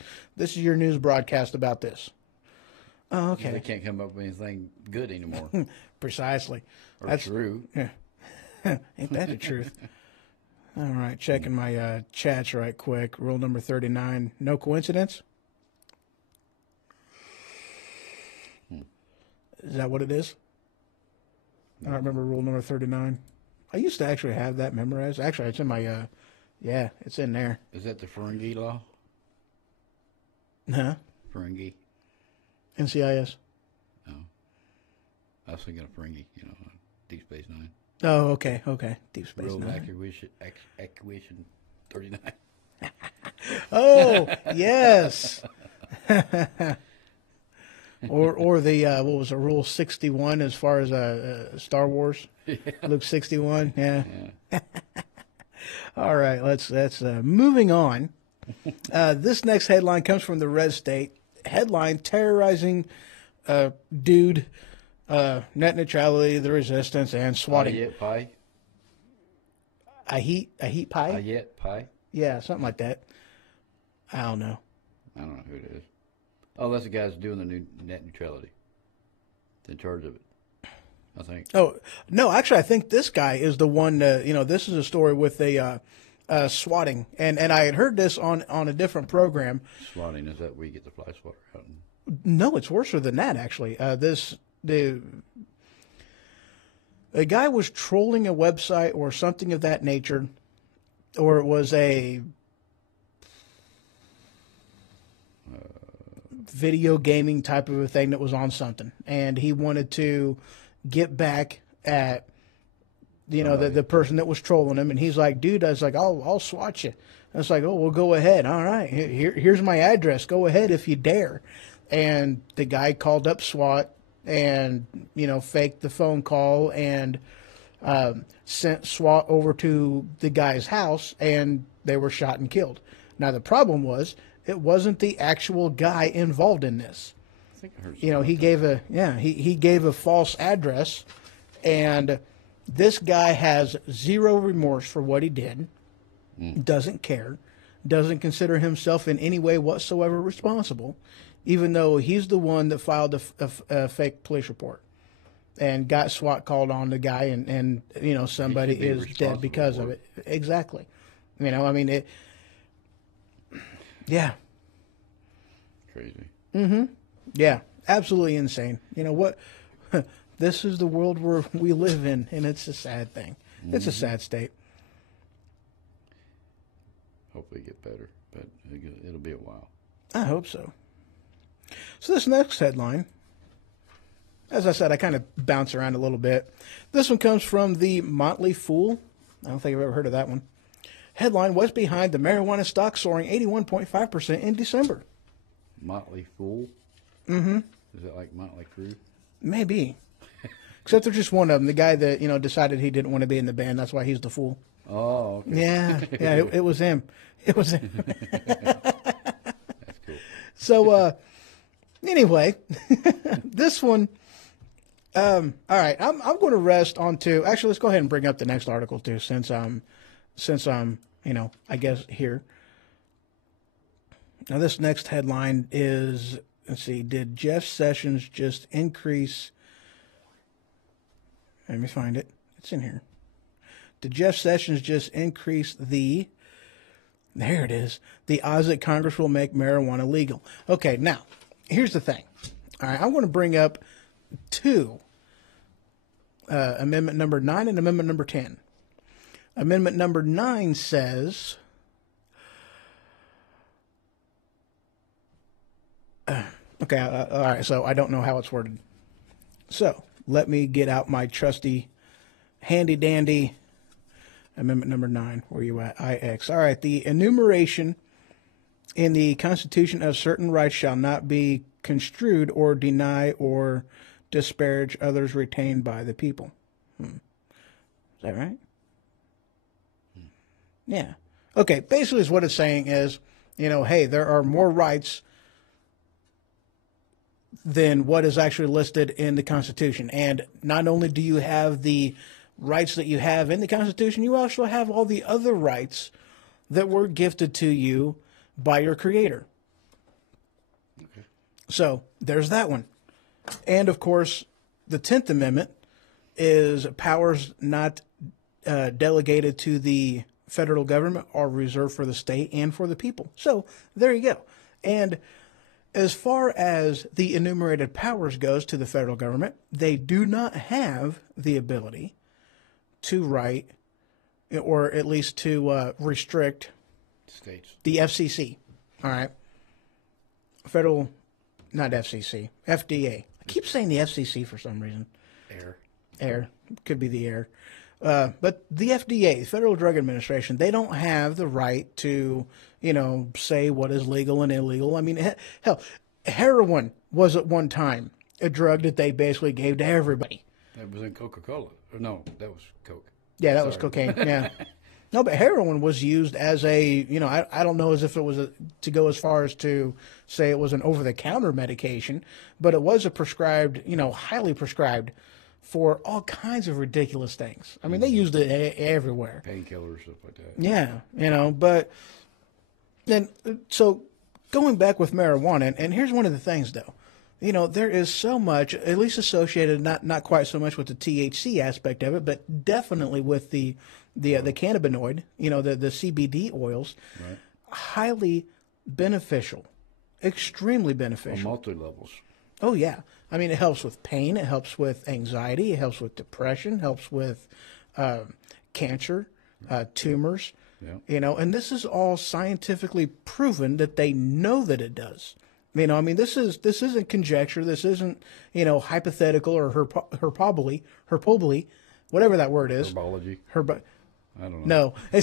your news broadcast about this. Oh, okay. They can't come up with anything good anymore. Precisely. Or That's true. Yeah. Ain't that the truth? All right, checking my chats right quick. Rule number 39, no coincidence? Is that what it is? I don't remember rule number 39. I used to actually have that memorized. Actually, it's in my, it's in there. Is that the Ferengi law? Huh? Ferengi? NCIS. No. I was thinking of Ferengi, Deep Space Nine. Oh, okay. Deep Space Real Nine. Acquisition 39. Oh, yes. or the what was it, Rule 61 as far as Star Wars? Yeah. Luke 61. Yeah. All right, let's moving on. This next headline comes from the Red State. Headline: terrorizing dude, net neutrality, the resistance, and swatting. Ayet Pie? Ayet Pie? Ayet Pie? Yeah, something like that. I don't know. I don't know who it is. Oh, that's the guy that's doing the new net neutrality. In charge of it, I think. Oh, no, actually, I think this guy is the one, this is a story with a swatting. And I had heard this on a different program. Swatting, is that where you get the fly swatter out? No, it's worse than that, actually. The guy was trolling a website or something of that nature, or it was a video gaming type of a thing that was on something, and he wanted to get back at the person that was trolling him, and he's like, dude, I was like, I'll swat you. I was like, oh, well, go ahead. All right, here's my address. Go ahead if you dare. and the guy called up SWAT and, faked the phone call and sent SWAT over to the guy's house, and they were shot and killed. Now, the problem was it wasn't the actual guy involved in this. I think I heard He gave a false address, and this guy has zero remorse for what he did, doesn't care, doesn't consider himself in any way whatsoever responsible, even though he's the one that filed a fake police report and got SWAT called on the guy, and somebody is dead because of it. Exactly. Yeah. Crazy. Yeah, absolutely insane. What? This is the world where we live in, and it's a sad thing. It's a sad state. Hopefully get better, but it'll be a while. I hope so. So this next headline, as I said, I kind of bounce around a little bit. This one comes from the Motley Fool. I don't think I've ever heard of that one. Headline, what's behind the marijuana stock soaring 81.5% in December? Motley Fool? Mm-hmm. Is it like Motley Crue? Maybe. Except there's just one of them. The guy that, decided he didn't want to be in the band. That's why he's the fool. Oh, okay. Yeah, it was him. It was him. That's cool. So, anyway, this one, all right, I'm going to rest on to, actually, let's go ahead and bring up the next article too, since I'm, I guess here. Now, this next headline is, let's see, did Jeff Sessions just increase, let me find it. It's in here. Did Jeff Sessions just increase there it is, the odds that Congress will make marijuana legal? Okay, now, here's the thing. All right, I'm going to bring up two, Amendment number 9 and Amendment number 10. Amendment number 9 says, okay, all right, so I don't know how it's worded. So let me get out my trusty, handy-dandy Amendment number 9. Where are you at? IX. All right, the enumeration in the Constitution of certain rights shall not be construed or deny or disparage others retained by the people. Is that right? Yeah. Okay, basically is what it's saying is, hey, there are more rights than what is actually listed in the Constitution. And not only do you have the rights that you have in the Constitution, you also have all the other rights that were gifted to you by your Creator. Okay. So there's that one. And, of course, the 10th Amendment is powers not delegated to the federal government are reserved for the state and for the people. So there you go. And as far as the enumerated powers goes to the federal government, they do not have the ability to write, or at least to restrict States. the FCC. All right. Federal, not FCC, FDA. I keep saying the FCC for some reason. Air. Could be the air. But the FDA, the Federal Drug Administration, they don't have the right to, say what is legal and illegal. I mean, hell, heroin was at one time a drug that they basically gave to everybody. That was in Coca-Cola. Or no, that was Coke. Yeah, that was cocaine. Yeah. No, but heroin was used as a, I don't know as if it was to go as far as to say it was an over-the-counter medication, but it was a prescribed, highly prescribed for all kinds of ridiculous things. I mean, they used it everywhere. Painkillers, stuff like that. Yeah, but then, so going back with marijuana, and here's one of the things, though. There is so much, at least associated, not quite so much with the THC aspect of it, but definitely with the cannabinoid, the CBD oils, right. Highly beneficial, extremely beneficial. On multi-levels. Oh, yeah. I mean, it helps with pain. It helps with anxiety. It helps with depression. Helps with cancer, tumors. Yeah. And this is all scientifically proven that they know that it does. I mean, this isn't conjecture. This isn't, hypothetical or hyperbole, whatever that word is. Herbology. I don't know. No.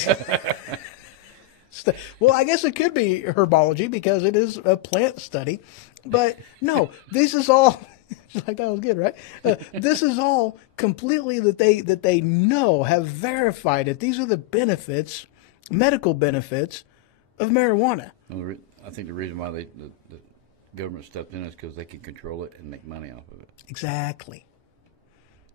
Well, I guess it could be herbology because it is a plant study. But no, this is all. Like that was good, right? This is all completely that they know, have verified it. These are the benefits, medical benefits of marijuana. Well, I think the reason why the government stepped in is because they can control it and make money off of it. Exactly.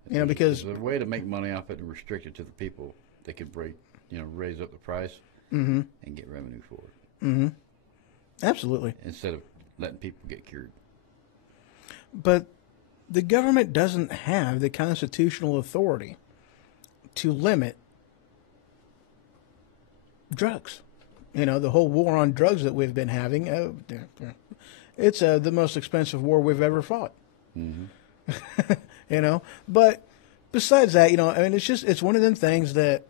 You know, because there's a way to make money off it and restrict it to the people. They could raise up the price and get revenue for it. Mm-hmm. Absolutely. Instead of letting people get cured. But the government doesn't have the constitutional authority to limit drugs. You know, the whole war on drugs that we've been having, it's the most expensive war we've ever fought. Mm-hmm. You know, but besides that, you know, I mean, it's one of them things that,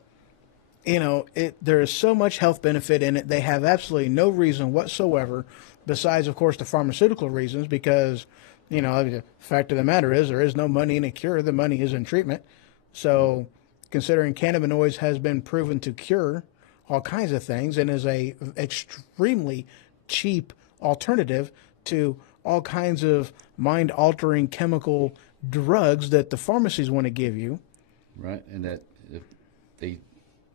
you know, there is so much health benefit in it. They have absolutely no reason whatsoever, besides, of course, the pharmaceutical reasons, because, you know, the fact of the matter is there is no money in a cure. The money is in treatment. So considering cannabinoids has been proven to cure all kinds of things and is a extremely cheap alternative to all kinds of mind-altering chemical drugs that the pharmacies want to give you. Right, and that if they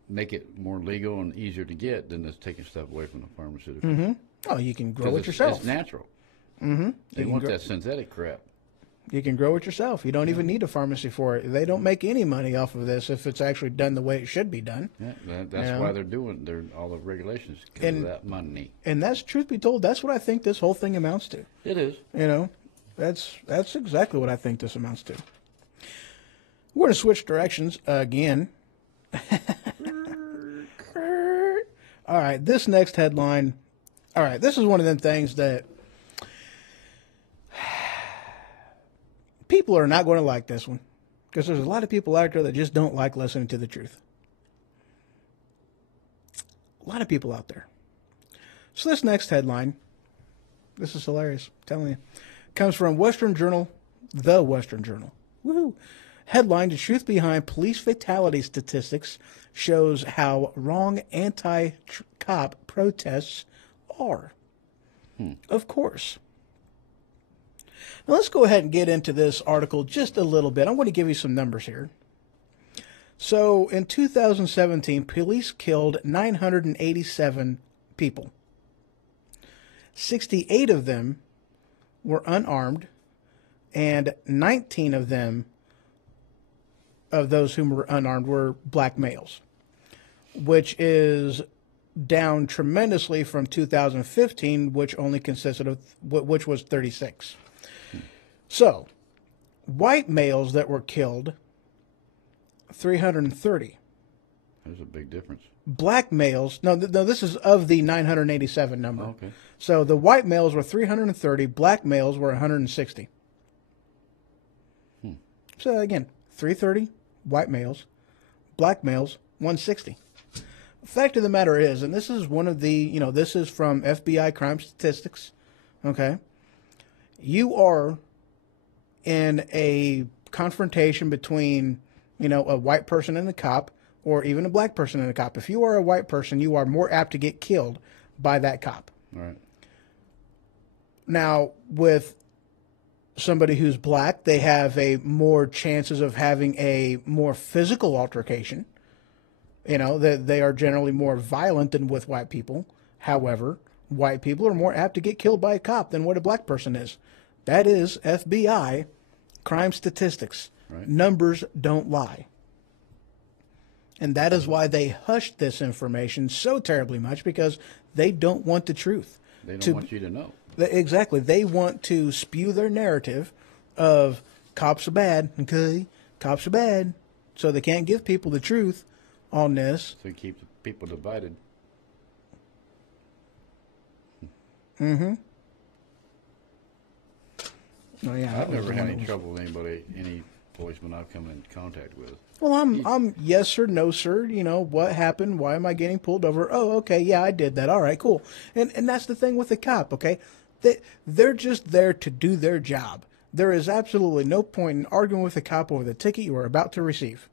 make it more legal and easier to get, then it's taking stuff away from the pharmaceutical. Mm-hmm. Oh, you can grow it yourself. It's natural. Mm-hmm. They want that synthetic crap. You can grow it yourself. You don't even need a pharmacy for it. They don't make any money off of this if it's actually done the way it should be done. Yeah, that's why they're all the regulations because of that money. And that's, truth be told, that's what I think this whole thing amounts to. It is. You know, that's exactly what I think this amounts to. We're going to switch directions again. All right, this next headline. All right, this is one of them things that people are not going to like this one because there's a lot of people out there that just don't like listening to the truth. A lot of people out there. So this next headline, this is hilarious, I'm telling you, comes from Western Journal, the Western Journal. Woohoo! Headline: The truth behind police fatality statistics shows how wrong anti-cop protests are. Of course. Now let's go ahead and get into this article just a little bit. I'm going to give you some numbers here. So in 2017, police killed 987 people. 68 of them were unarmed, and 19 of them, of those whom were unarmed, were black males, which is down tremendously from 2015, which only consisted of, which was 36. So, white males that were killed, 330. There's a big difference. Black males, no, this is of the 987 number. Okay. So the white males were 330, black males were 160. So again, 330 white males, black males 160. The fact of the matter is, and this is one of the, you know, this is from FBI crime statistics, okay? You are in a confrontation between, you know, a white person and a cop, or even a black person and a cop. If you are a white person, you are more apt to get killed by that cop. All right. Now, with somebody who's black, they have a more chances of having a more physical altercation. You know, they are generally more violent than with white people. However, white people are more apt to get killed by a cop than what a black person is. That is FBI crime statistics. Right. Numbers don't lie. And that is why they hushed this information so terribly much, because they don't want the truth. They don't want you to know. Exactly. They want to spew their narrative of cops are bad, okay? Cops are bad. So they can't give people the truth on this. So you keep the people divided. Mm-hmm. Oh, yeah. I've never had any trouble with anybody, any policeman I've come in contact with. Well, I'm yes sir, no sir. You know, what happened? Why am I getting pulled over? Oh, okay, yeah, I did that. All right, cool. And that's the thing with the cop, okay? They're just there to do their job. There is absolutely no point in arguing with a cop over the ticket you are about to receive.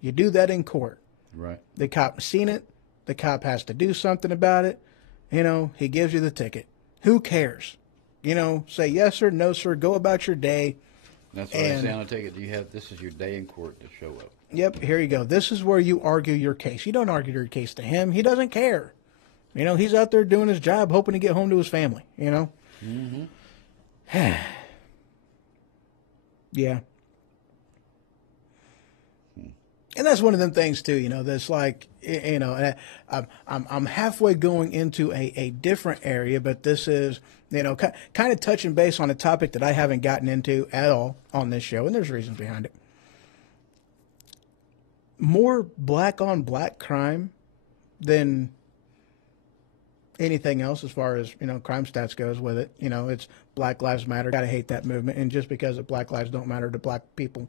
You do that in court. Right. The cop seen it, The cop has to do something about it. You know, he gives you the ticket. Who cares? You know, say yes sir, no sir, go about your day. That's what I say on a ticket. This is your day in court to show up. Yep, here you go. This is where you argue your case. You don't argue your case to him. He doesn't care. You know, he's out there doing his job, hoping to get home to his family, you know? Mm-hmm. Yeah. And that's one of them things too, you know, that's like, you know, I'm halfway going into a different area, but this is, you know, kind of touching base on a topic that I haven't gotten into at all on this show, and there's reasons behind it. More black on black crime than anything else as far as, you know, crime stats goes with it. You know, it's Black Lives Matter. Gotta hate that movement. And just because Black lives don't matter to black people,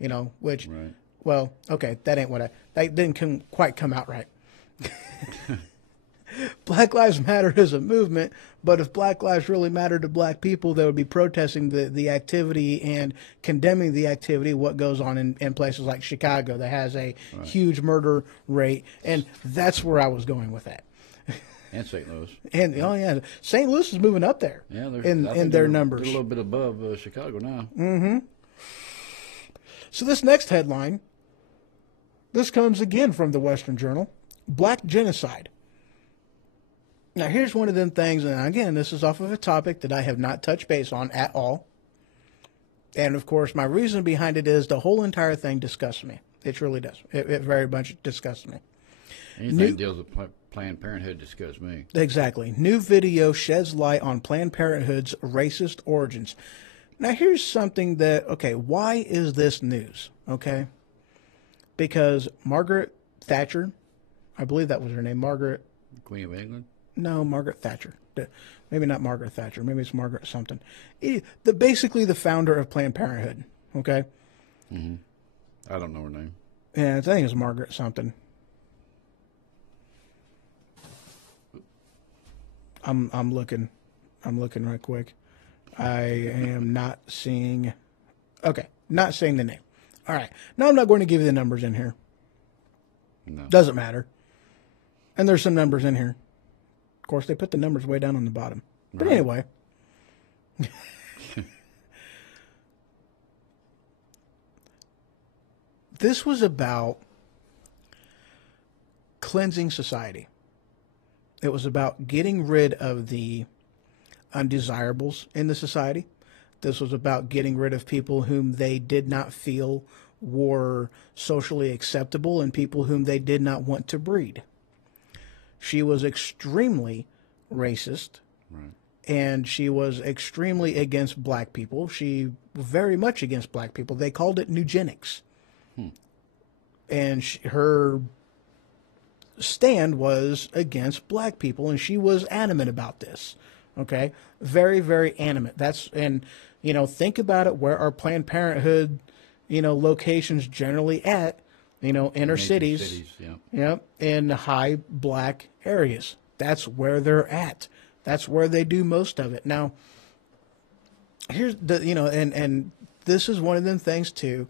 you know, which, Right. well, okay, that ain't what that didn't quite come out right. Black Lives Matter is a movement, but if black lives really mattered to black people, they would be protesting the activity and condemning the activity, what goes on in places like Chicago that has a huge murder rate. And that's where I was going with that. And St. Louis. And, oh, yeah, St. Louis is moving up there Yeah, in their they're numbers. a little bit above Chicago now. Mm-hmm. So this next headline, this comes again from the Western Journal, Black Genocide. Now, here's one of them things, and again, this is off of a topic that I have not touched base on at all. And, of course, my reason behind it is the whole entire thing disgusts me. It really does. It very much disgusts me. Anything deals with Planned Parenthood disgusts me. Exactly. New video sheds light on Planned Parenthood's racist origins. Now, here's something that, okay, why is this news? Okay? Because Margaret Thatcher, I believe that was her name, Margaret. Queen of England? No, Margaret Thatcher. Maybe not Margaret Thatcher. Maybe it's Margaret something. Basically the founder of Planned Parenthood. Okay? Mm-hmm. I don't know her name. Yeah, I think it's Margaret something. I'm looking right quick. I am not seeing. Okay, not seeing the name. All right. No, I'm not going to give you the numbers in here. No. Doesn't matter. And there's some numbers in here. Of course, they put the numbers way down on the bottom. But anyway. This was about cleansing society. It was about getting rid of the undesirables in the society. This was about getting rid of people whom they did not feel were socially acceptable and people whom they did not want to breed. She was extremely racist, Right. and she was extremely against black people. She very much against black people. They called it eugenics. And her stand was against black people, and she was adamant about this. Okay, very, very adamant. And you know, think about it. Where are Planned Parenthood, you know, locations generally at? You know, inner Major cities. Yeah. Yep, in high black areas. That's where they're at. That's where they do most of it. Now, here's the, you know, and this is one of them things too,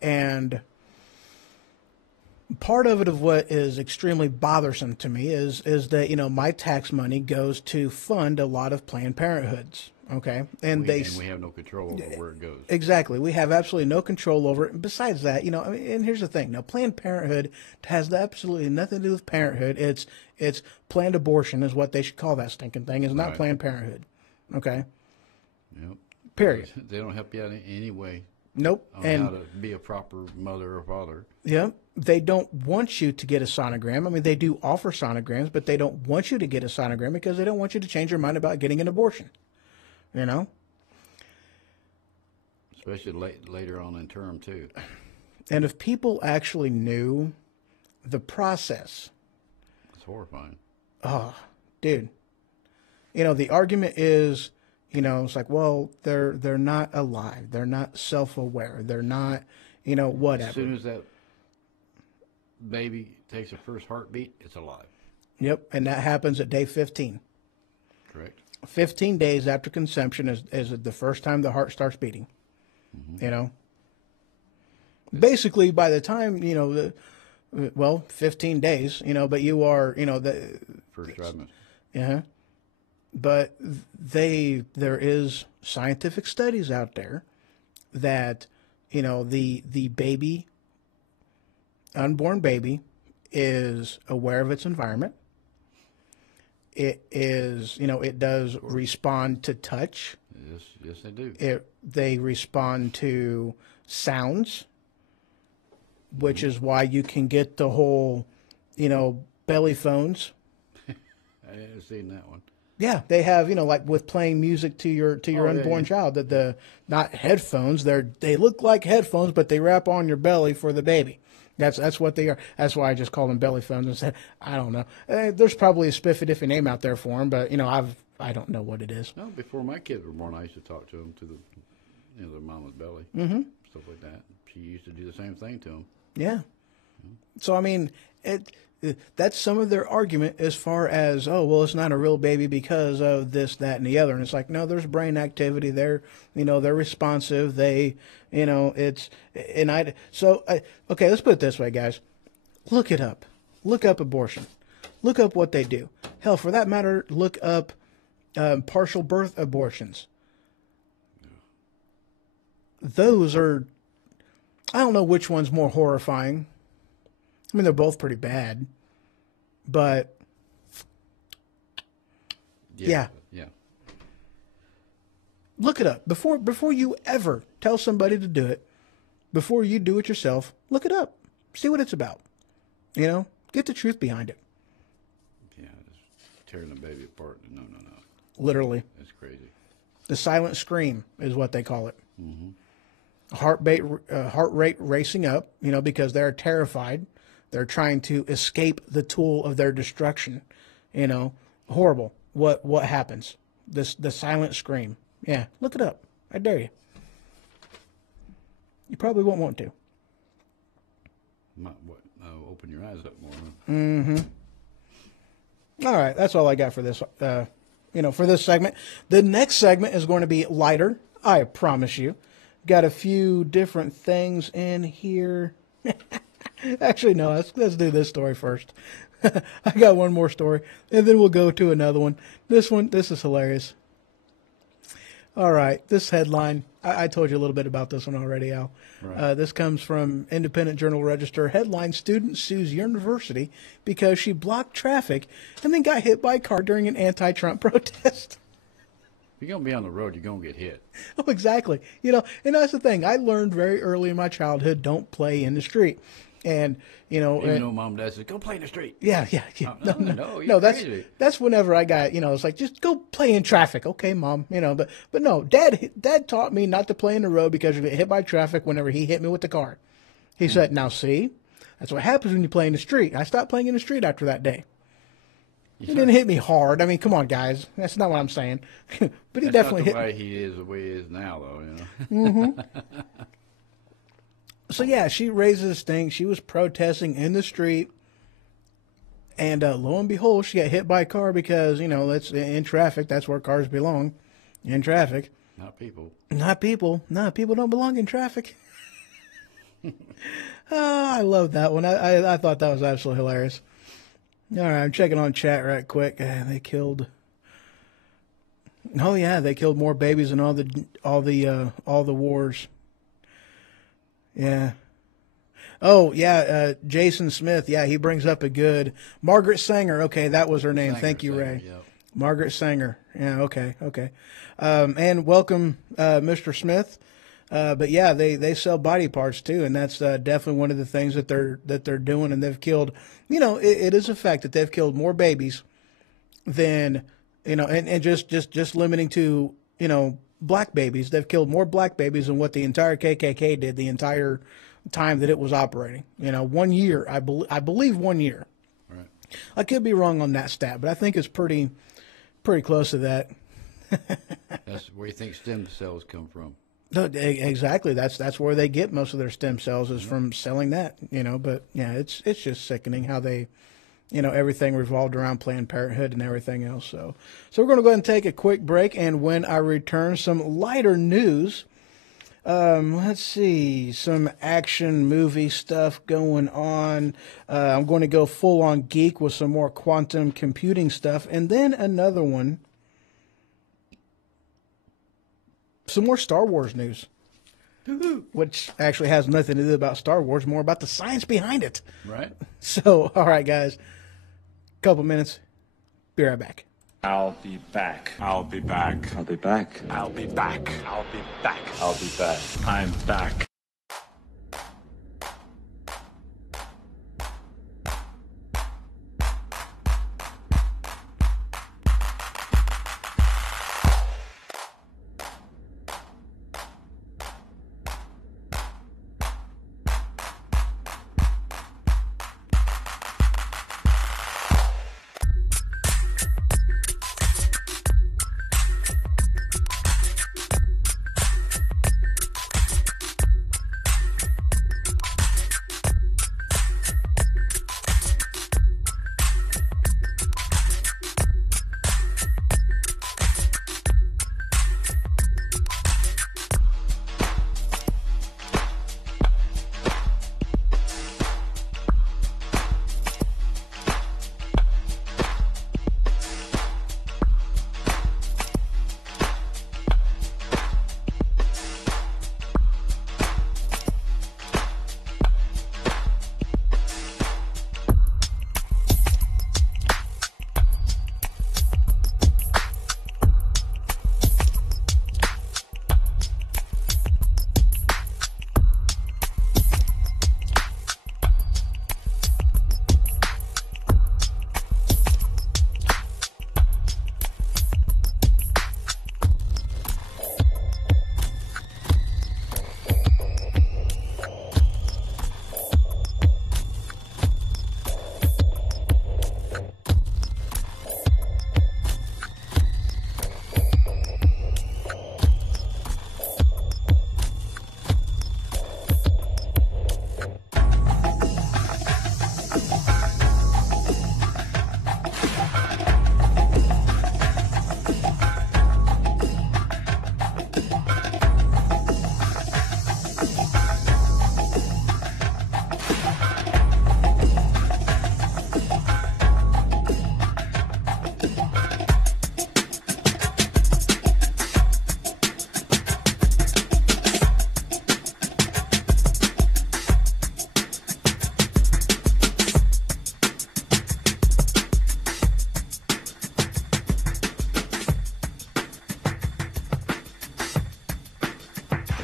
and part of it of what is extremely bothersome to me is that, you know, my tax money goes to fund a lot of Planned Parenthoods. Okay. And we have no control over where it goes. Exactly. We have absolutely no control over it. And besides that, you know, I mean, and here's the thing. Now, Planned Parenthood has absolutely nothing to do with parenthood. It's planned abortion is what they should call that stinking thing. It's not Right. Planned Parenthood. Okay. Yep. Period. They don't help you out in any way Nope. on how to be a proper mother or father. Yeah, they don't want you to get a sonogram. I mean, they do offer sonograms, but they don't want you to get a sonogram because they don't want you to change your mind about getting an abortion. You know? Especially later on in term, too. And if people actually knew the process, It's horrifying. oh, dude. You know, the argument is, you know, it's like, well, they're not alive. They're not self-aware. They're not, you know, whatever. As soon as that baby takes her first heartbeat, it's alive. Yep, and that happens at day 15. Correct. 15 days after conception is the first time the heart starts beating. You know? Basically, by the time, you know, well, 15 days, but you are, First trimester. yeah. But there is scientific studies out there that, the baby, unborn baby, is aware of its environment. It is, it does respond to touch. Yes, they do. They respond to sounds, which is why you can get the whole, belly phones. I haven't seen that one. Yeah, they have, like with playing music to your unborn child, that the not headphones, they look like headphones, but they wrap on your belly for the baby. That's what they are. That's why I just call them belly phones and said, I don't know. There's probably a spiffy different name out there for them, but I don't know what it is. No, before my kids were born, I used to talk to them to their mama's belly, stuff like that. She used to do the same thing to them. Yeah. So I mean, that's some of their argument as far as, oh, well, it's not a real baby because of this, that, and the other. And it's like, no, there's brain activity. They're responsive. Okay, let's put it this way, guys. Look it up. Look up abortion. Look up what they do. Hell, for that matter, look up partial birth abortions. Those are, I don't know which one's more horrifying. I mean, they're both pretty bad, but yeah. Look it up before you ever tell somebody to do it. Before you do it yourself, look it up. See what it's about. Get the truth behind it. Yeah, just tearing the baby apart. No. Literally. That's crazy. The silent scream is what they call it. Mm-hmm. Heart rate racing up, because they're terrified. They're trying to escape the tool of their destruction. Horrible. What happens? The silent scream. Yeah, look it up. I dare you. You probably won't want to. Open your eyes up more. Huh? Mm-hmm. All right, that's all I got for this. For this segment. The next segment is going to be lighter. I promise you. Got a few different things in here. Actually, no, let's do this story first. I got one more story, and then we'll go to another one. This is hilarious. All right, this headline, I told you a little bit about this one already, Al. Right. This comes from Independent Journal Register. Headline, student sues university because she blocked traffic and then got hit by a car during an anti-Trump protest. If you're going to be on the road, you're going to get hit. Oh, exactly. And that's the thing. I learned very early in my childhood, don't play in the street. And, Even though mom and dad said, go play in the street. Yeah. No, that's whenever I got, it's like, just go play in traffic. Okay, mom, but no, dad taught me not to play in the road because you get hit by traffic whenever he hit me with the car. He said, now see, that's what happens when you play in the street. I stopped playing in the street after that day. He didn't hit me hard. I mean, come on, guys. That's not what I'm saying. But he definitely hit me. That's not the way he is, the way he is now, though, Mm-hmm. So, yeah, she raises this thing. She was protesting in the street. And lo and behold, she got hit by a car because, that's in traffic. That's where cars belong, in traffic. Not people. Not people. No, people don't belong in traffic. I love that one. I thought that was absolutely hilarious. All right, I'm checking on chat right quick. They killed. Oh yeah, they killed more babies than all the wars. Yeah. Oh yeah, Jason Smith. Yeah, he brings up a good Margaret Sanger. Okay, that was her name. Thank you, Ray. Yep. Margaret Sanger. Yeah. Okay. And welcome, Mr. Smith. But yeah, they sell body parts too, and that's definitely one of the things that they're doing. And they've killed. It is a fact that they've killed more babies than and just limiting to black babies. They've killed more black babies than what the entire KKK did the entire time that it was operating. 1 year, I believe 1 year. Right. I could be wrong on that stat, but I think it's pretty close to that. That's where you think stem cells come from. No, exactly. That's where they get most of their stem cells is from selling that. But yeah, it's just sickening how they, everything revolved around Planned Parenthood and everything else. So we're going to go ahead and take a quick break, and when I return, some lighter news. Let's see, some action movie stuff going on. I'm going to go full on geek with some more quantum computing stuff, and then another one. Some more Star Wars news, which actually has nothing to do about Star Wars, more about the science behind it. Right? So, all right, guys, couple minutes. Be right back. I'll be back. I'll be back. I'll be back. I'll be back. I'll be back. I'll be back. I'm back.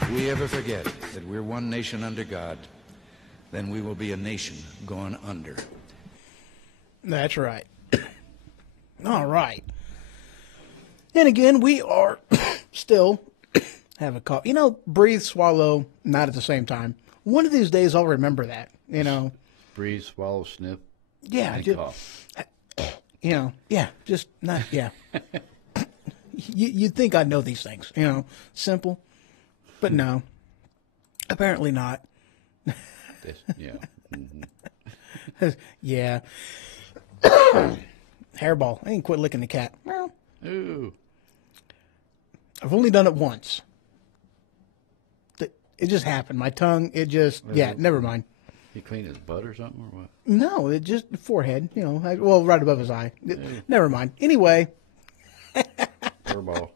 If we ever forget that we're one nation under God, then we will be a nation going under. That's right. All right. And again, we are still have a cough. You know, breathe, swallow, not at the same time. One of these days, I'll remember that. You know. Breathe, swallow, sniff, Yeah. and Just, cough. you know. Yeah. Just not. Yeah. You'd think I'd know these things. You know, simple, but no. Apparently not. Yeah. Yeah. Hairball. I ain't quit licking the cat. Well, Ooh. I've only done it once. It just happened. My tongue, it just, yeah, never mind. He cleaned his butt or something, or what? No, it just forehead, you know, well, right above his eye. Never mind. Anyway. Furball.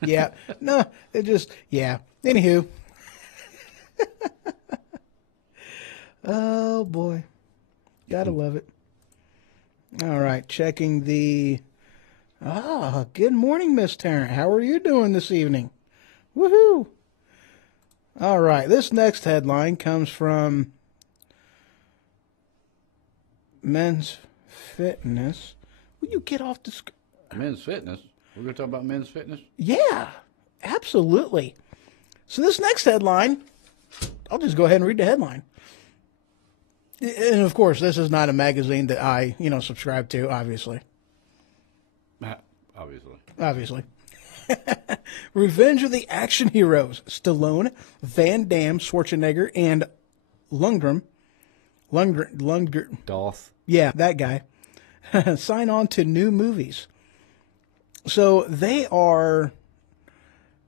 Yeah. No, it just, yeah. Anywho. Oh, boy. Gotta love it. All right. Checking the, good morning, Miss Tarrant. How are you doing this evening? Woohoo. All right. This next headline comes from Men's Fitness. Will you get off the screen? Men's fitness. We're going to talk about men's fitness? Yeah, absolutely. So this next headline, I'll just go ahead and read the headline. And of course, this is not a magazine that I, subscribe to, obviously. Obviously. Revenge of the Action Heroes. Stallone, Van Damme, Schwarzenegger, and Lundgren. Dolph. Yeah, that guy. Sign on to new movies. So they are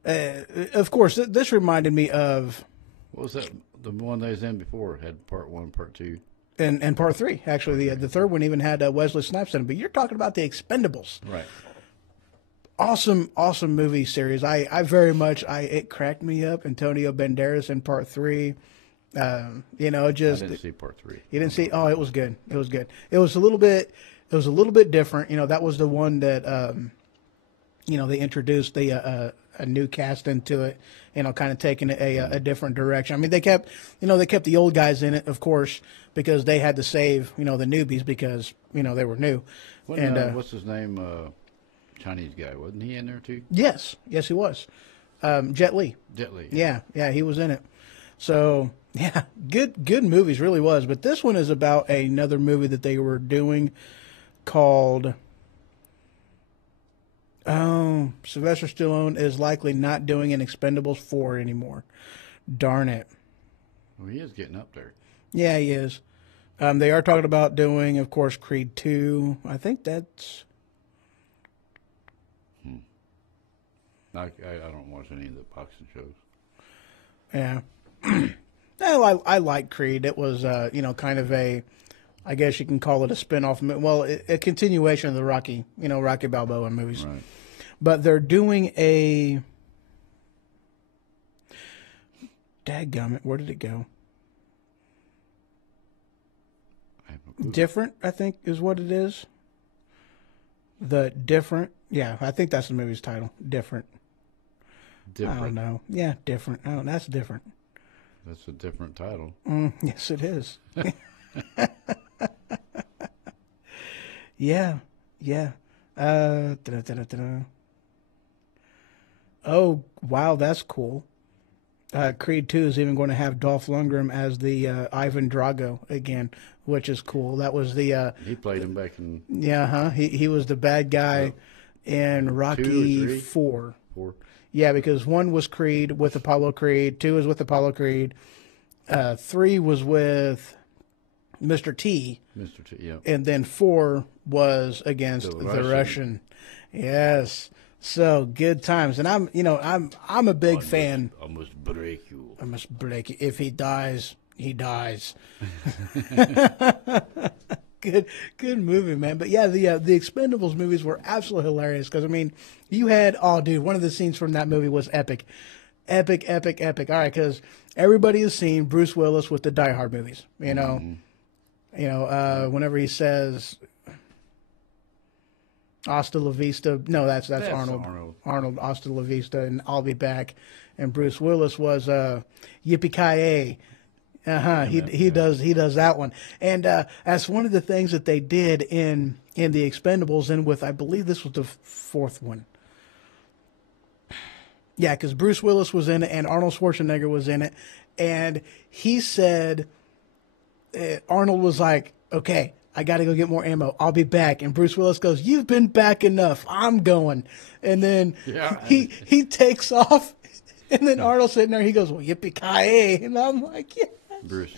Of course, this reminded me of What was that? The one they was in before had part 1, part 2. and part 3. Actually, the third one even had Wesley Snipes in it. But you're talking about the Expendables. Right. Awesome movie series. I very much it cracked me up. Antonio Banderas in part 3. You know, I just didn't see part 3. you didn't see. Oh, it was good. It was good. It was a little bit. It was a little bit different. You know, that was the one that you know, they introduced a new cast into it. You know, kind of taking it a different direction. I mean, they kept the old guys in it, of course, because they had to save, you know, the newbies because, you know, they were new. What's his name? Chinese guy, wasn't he in there too? Yes, he was. Jet Li. Jet Li. Yeah, he was in it. So yeah, good movies, really was. But this one is about another movie that they were doing called. Oh, Sylvester Stallone is likely not doing an Expendables 4 anymore. Darn it. Well, he is getting up there. Yeah, he is. They are talking about doing, of course, Creed 2. I think that's. I don't watch any of the boxing shows. Yeah. Well, I like Creed. It was, you know, kind of a, I guess you can call it a spin-off. Well, a continuation of the Rocky Balboa movies. Right. But they're doing a, dadgummit, where did it go? I have no clue. Different, I think, is what it is. The Different. Yeah, I think that's the movie's title. Different. I don't Different. know. Yeah, Different. Oh, that's different. That's a different title. Yes, it is. Yeah. Da-da-da-da-da. Oh, wow, that's cool. Creed 2 is even going to have Dolph Lundgren as the Ivan Drago again, which is cool. That was the He played him back in he was the bad guy in Rocky 3? 4. 4. Yeah, because 1 was Creed with Apollo Creed, 2 was with Apollo Creed, 3 was with Mr. T, Mr. T. Yeah. and then 4 was against The the Russian. Russian. Yes. So good times. And I'm a big fan. I must break you. I must break it. If he dies, he dies. Good movie, man. But yeah, the Expendables movies were absolutely hilarious because I mean, you had one of the scenes from that movie was epic. All right, because everybody has seen Bruce Willis with the Die Hard movies. You know, whenever he says "Hasta la vista," no, that's Arnold. Arnold, "Hasta la vista," and "I'll be back." And Bruce Willis was "Yippee-ki-yay." He does that one, and that's one of the things that they did in the Expendables, and with I believe this was the 4th one. Yeah, because Bruce Willis was in it, and Arnold Schwarzenegger was in it, and he said, Arnold was like, "Okay, I got to go get more ammo. I'll be back." And Bruce Willis goes, "You've been back enough. I'm going." And then he takes off, and then Arnold's sitting there. He goes, "Well, yippee-ki-yay," and I'm like, "Yeah." Bruce.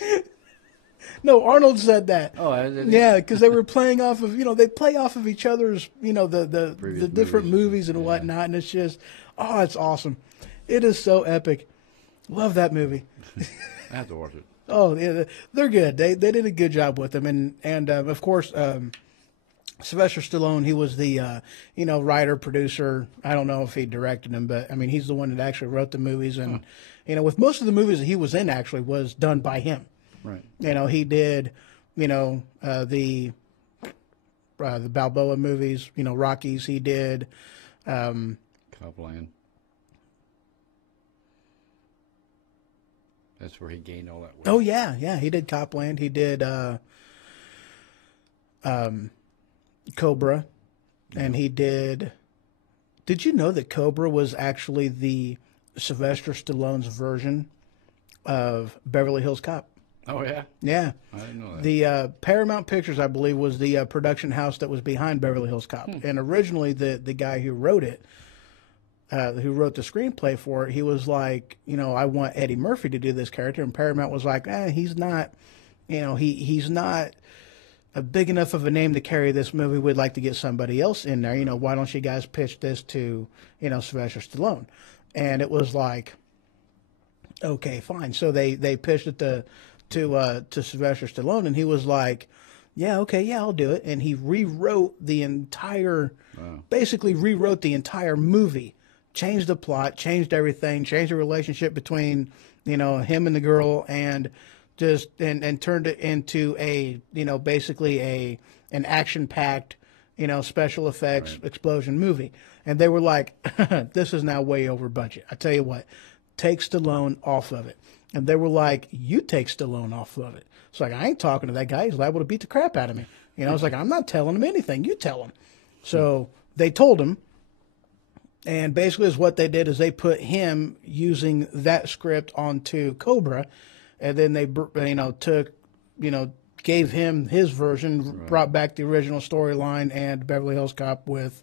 No, Arnold said that. Oh, I didn't. Yeah, because they were playing off of, they play off of each other's, the Previous different movies and Yeah. whatnot, and it's just, it's awesome. It is so epic. Love that movie. I have to watch it. Oh, yeah, they're good. They did a good job with them, and of course, Sylvester Stallone. He was the writer, producer. I don't know if he directed them, but I mean, he's the one that actually wrote the movies, and with most of the movies that he was in, actually was done by him. Right. He did, the Balboa movies, Rockies. He did. Copland. That's where he gained all that weight. Oh yeah. He did Copland. He did Cobra, and he did. Did you know that Cobra was actually the Sylvester Stallone's version of Beverly Hills Cop? Oh, yeah? Yeah. I didn't know that. The Paramount Pictures, I believe, was the production house that was behind Beverly Hills Cop. And originally, the guy who wrote it, who wrote the screenplay for it, he was like, I want Eddie Murphy to do this character. And Paramount was like, he's not, he's not a big enough of a name to carry this movie. We'd like to get somebody else in there. Why don't you guys pitch this to, Sylvester Stallone? And it was like, okay, fine. So they pitched it to Sylvester Stallone, and he was like, yeah, okay, yeah, I'll do it. And he basically rewrote the entire movie, changed the plot, changed everything, changed the relationship between, him and the girl, and just and turned it into basically an action-packed, special effects explosion movie. And they were like, this is now way over budget. I tell you what, take Stallone off of it. And they were like, you take Stallone off of it. It's like, I ain't talking to that guy. He's liable to beat the crap out of me. I was like, I'm not telling him anything. You tell him. So they told him. And basically what they did is they put him using that script onto Cobra. And then they, gave him his version, brought back the original storyline and Beverly Hills Cop with,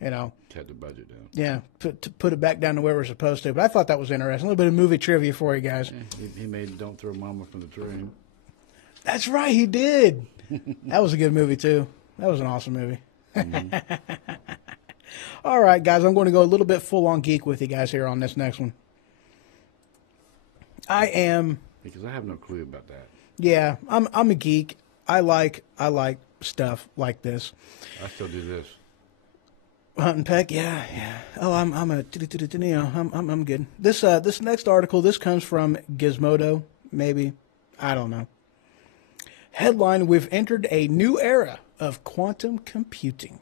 Had the budget down. yeah, put it back down to where we're supposed to. But I thought that was interesting. A little bit of movie trivia for you guys. Yeah, he made Don't Throw Mama from the Train. That's right, he did. That was a good movie, too. That was an awesome movie. All right, guys, I'm going to go a little bit full-on geek with you guys here on this next one. Because I have no clue about that. Yeah, I'm a geek. I like stuff like this. I still do this. Hunt and peck, yeah. Oh, I'm good. This next article, this comes from Gizmodo, maybe. I don't know. Headline, we've entered a new era of quantum computing.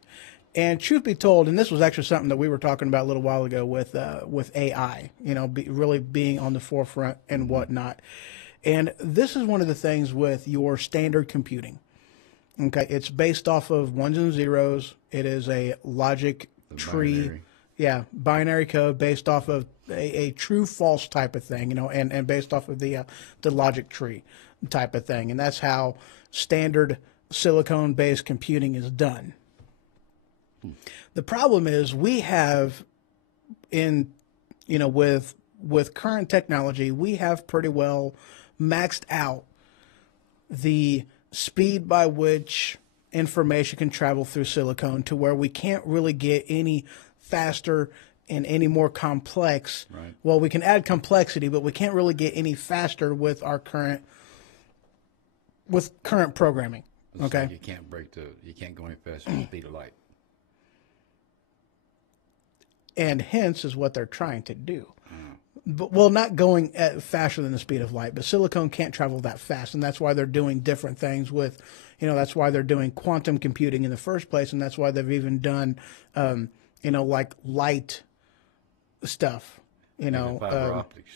And truth be told, and this was actually something that we were talking about a little while ago with AI, really being on the forefront and whatnot. And this is one of the things with your standard computing. Okay, it's based off of ones and zeros. It is a logic tree. Binary. Yeah, binary code based off of a true false type of thing, and based off of the logic tree type of thing. And that's how standard silicon-based computing is done. The problem is we have with current technology, we have pretty well maxed out the speed by which information can travel through silicon to where we can't really get any faster and any more complex. Right. Well, we can add complexity, but we can't really get any faster with our current programming. It's Okay. like you can't go any faster than the speed of light. And hence is what they're trying to do. But, well, not going faster than the speed of light, but silicon can't travel that fast, and that's why they're doing different things with, that's why they're doing quantum computing in the first place, and that's why they've even done, like light stuff, Fiber optics.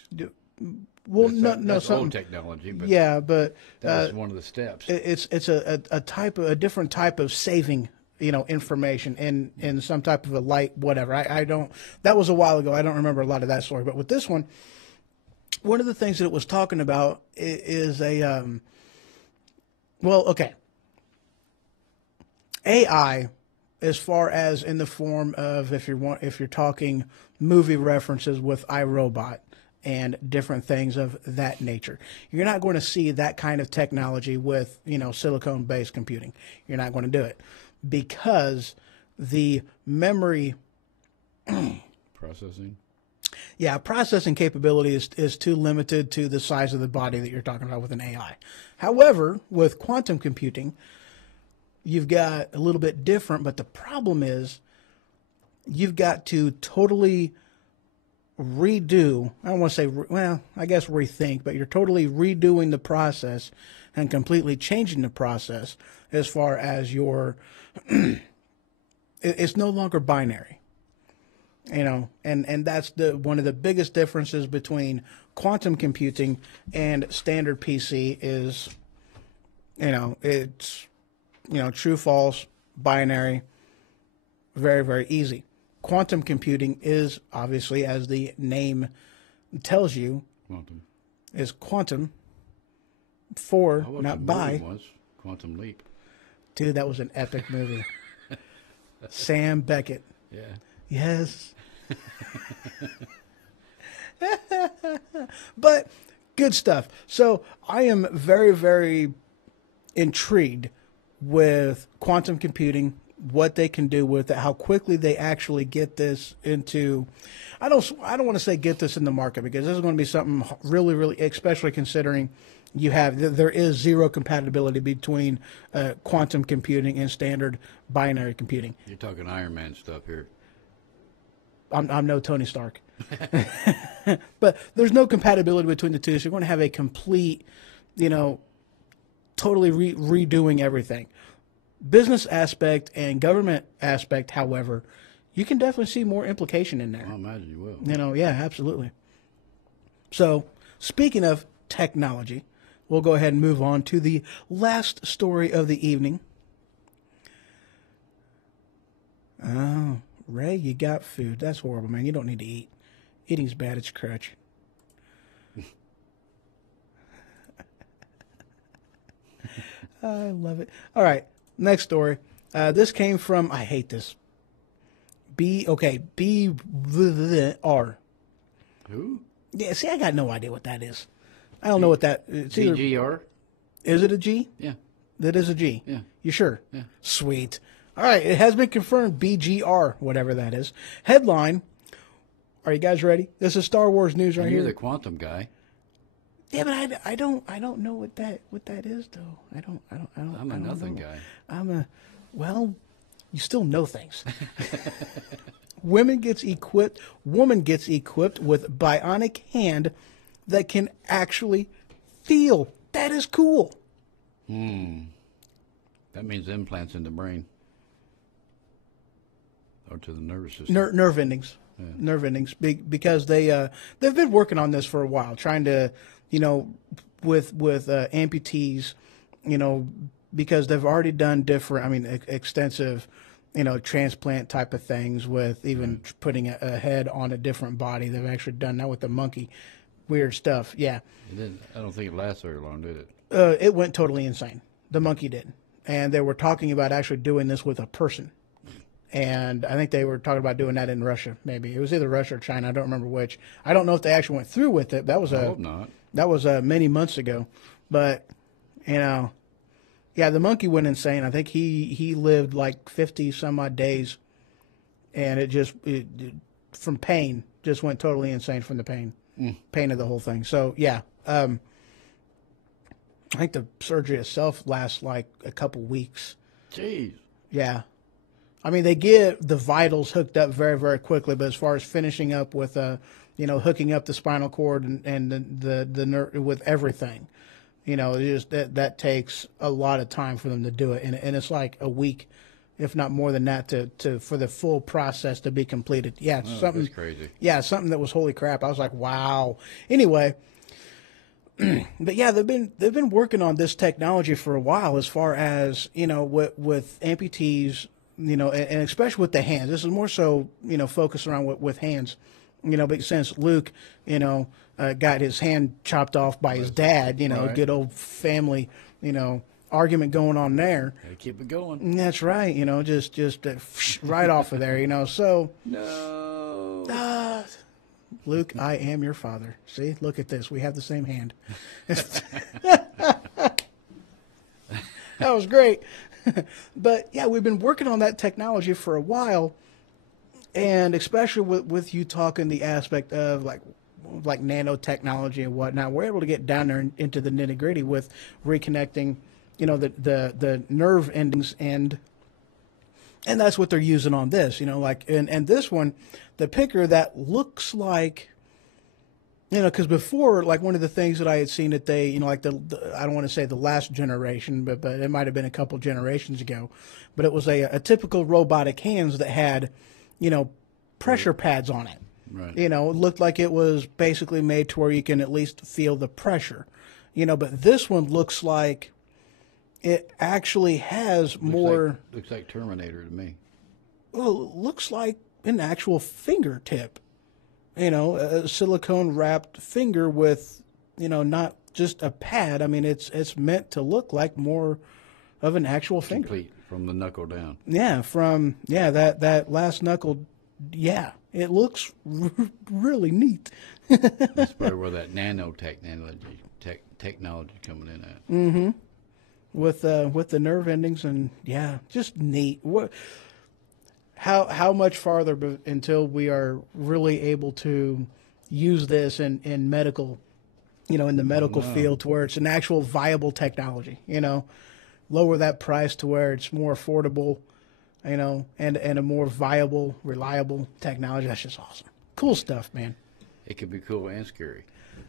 Well, That's something old technology, but yeah, but that's one of the steps. it's a different type of saving information in some type of a light, whatever. I don't, that was a while ago. I don't remember a lot of that story, but with this one of the things that it was talking about is AI, as far as in the form of, if you're talking movie references with iRobot and different things of that nature, you're not going to see that kind of technology with, silicon-based computing. You're not going to do it. Because the memory Processing. processing capability is too limited to the size of the body that you're talking about with an AI. However, with quantum computing, you've got a little bit different, but the problem is you've got to totally redo, I don't want to say, I guess rethink, but you're totally redoing the process and completely changing the process as far as your, it's no longer binary, and that's one of the biggest differences between quantum computing and standard PC is, it's, true, false, binary, very, very easy. Quantum computing is obviously, as the name tells you, Quantum. is quantum for, I watched not a by. movie once, Quantum Leap. Dude, that was an epic movie. Sam Beckett. Yeah. Yes. But good stuff. So I am very, very intrigued with quantum computing what they can do with it, how quickly they actually get this into. I don't want to say get this in the market, because this is going to be something really, really, especially considering there is zero compatibility between quantum computing and standard binary computing. You're talking Iron Man stuff here. I'm no Tony Stark. But there's no compatibility between the two, so you're going to have a complete, totally redoing everything. Business aspect and government aspect, however, you can definitely see more implication in there. I imagine you will. Yeah, absolutely. So, speaking of technology, we'll go ahead and move on to the last story of the evening. Oh, Ray, you got food. That's horrible, man. You don't need to eat. Eating's bad. It's a crutch. I love it. All right, next story. This came from, I hate this. B-R. Who? Yeah, see, I got no idea what that is. I don't know what that is. BGR? Is it a G? Yeah. That is a G? Yeah. You sure? Yeah. Sweet. All right, it has been confirmed, BGR, whatever that is. Headline, are you guys ready? This is Star Wars news right You're here. the quantum guy. Yeah, but I don't know what that is though. I don't I'm a nothing guy. Well, you still know things. Woman gets equipped with bionic hand that can actually feel. That is cool. That means implants in the brain. Or to the nervous system. Nerve endings. Yeah. Nerve endings. Because they've been working on this for a while, trying to, with amputees, because they've already done extensive, transplant type of things with even putting a head on a different body. They've actually done that with the monkey. Weird stuff. Yeah. I don't think it lasts very long, did it? It went totally insane. The monkey did. And they were talking about actually doing this with a person. And I think they were talking about doing that in Russia, maybe. It was either Russia or China. I don't remember which. I don't know if they actually went through with it. That was I hope not. That was many months ago. But, yeah, the monkey went insane. I think he lived like 50 some odd days. And it from pain, just went totally insane from the pain. Pain of the whole thing. So, yeah. I think the surgery itself lasts like a couple weeks. Jeez. Yeah. I mean, they get the vitals hooked up very, very quickly, but as far as finishing up with, hooking up the spinal cord and the nerve with everything, that takes a lot of time for them to do it, and it's like a week, if not more than that, for the full process to be completed. Yeah, something that's crazy. Yeah, something that was holy crap. I was like, wow. Anyway. But yeah, they've been working on this technology for a while, as far as with amputees, and especially with the hands. This is more so focused around with hands, but since Luke got his hand chopped off by his dad, Right. Good old family argument going on there. Gotta keep it going. That's right, just right off of there, so No. Luke, I am your father. See, look at this. We have the same hand. That was great. But yeah, we've been working on that technology for a while, and especially with you talking the aspect of like nanotechnology and whatnot, we're able to get down there into the nitty gritty with reconnecting, the nerve endings, and that's what they're using on this, and this one, the picker that looks like, because before, like one of the things that I had seen that they, like I don't want to say the last generation, but it might have been a couple generations ago, but it was a typical robotic hands that had, pressure pads on it. Right. It looked like it was basically made to where you can at least feel the pressure, but this one looks like it actually has more. Looks like Terminator to me. Well, it looks like an actual fingertip. A silicone wrapped finger with, not just a pad. I mean, it's meant to look like more of an actual finger. Complete from the knuckle down. Yeah, that last knuckle. Yeah, it looks really neat. That's probably where that nanotechnology technology coming in at. Mm-hmm. with the nerve endings, and yeah, just neat. What? How much farther until we are really able to use this in medical, in the medical field, to where it's an actual viable technology, lower that price to where it's more affordable, and a more viable, reliable technology. That's just awesome. Cool stuff, man. It could be cool and scary.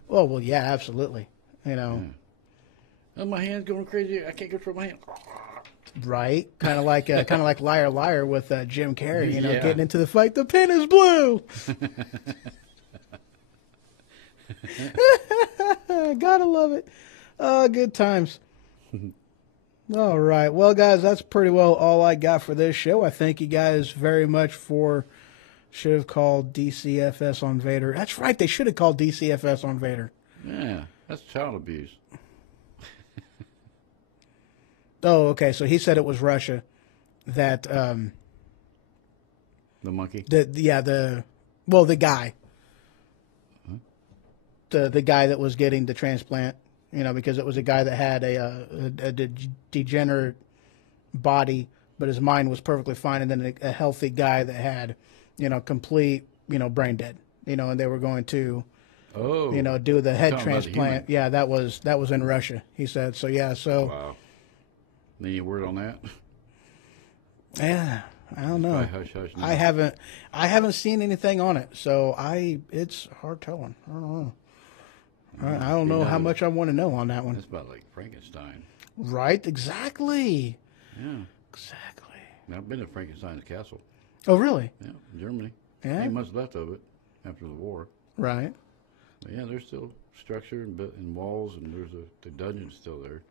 Oh, well, yeah, absolutely. Oh, my hand's going crazy. I can't control my hand. Right? Kind of like Liar Liar with Jim Carrey, Yeah. getting into the fight. The pin is blue. Gotta love it. Oh, good times. All right. Well, guys, that's pretty well all I got for this show. I thank you guys very much for... Should have called DCFS on Vader. That's right. They should have called DCFS on Vader. Yeah, that's child abuse. Oh, okay. So he said it was Russia that... The monkey? the guy. The guy that was getting the transplant, because it was a guy that had a degenerate body, but his mind was perfectly fine, and then a healthy guy that had, complete, brain dead, and they were going to, do the head talking about the transplant. human. Yeah, that was in Russia, he said. So, yeah, Wow. Any word on that? yeah, I don't know. Hush, hush, no. I haven't seen anything on it, so it's hard telling. I don't know. I don't know how much I want to know on that one. It's about like Frankenstein. Right? Exactly. Yeah. Exactly. I've been to Frankenstein's castle. Oh, really? Yeah, in Germany. Yeah? Ain't much left of it after the war. Right. But yeah, there's still structure and walls, and there's the dungeon's still there.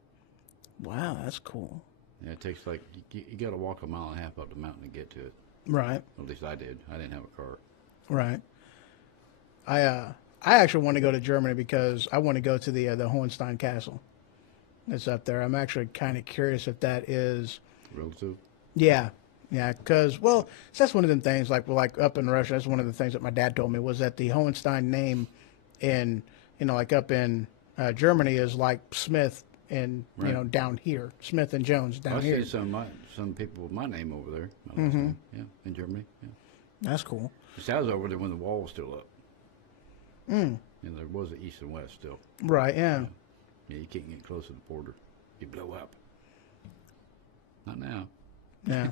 Wow, that's cool. Yeah, it takes like you got to walk 1.5 miles up the mountain to get to it. Right. At least I did. I didn't have a car. Right. I actually want to go to Germany because I want to go to the Hohenstein Castle. It's up there. I'm actually kind of curious if that is. Relative. Yeah. Yeah, because, well, that's one of them things, like up in Russia, that's one of the things that my dad told me, was that the Hohenstein name in, like up in Germany is like Smith and, Right. down here. Smith and Jones down I here. see some people with my name over there. My last name. Yeah, in Germany. Yeah. That's cool. See, I was over there when the wall was still up. And there was an east and west still. Right, yeah. Yeah, you can't get close to the border. You blow up. Not now. Yeah.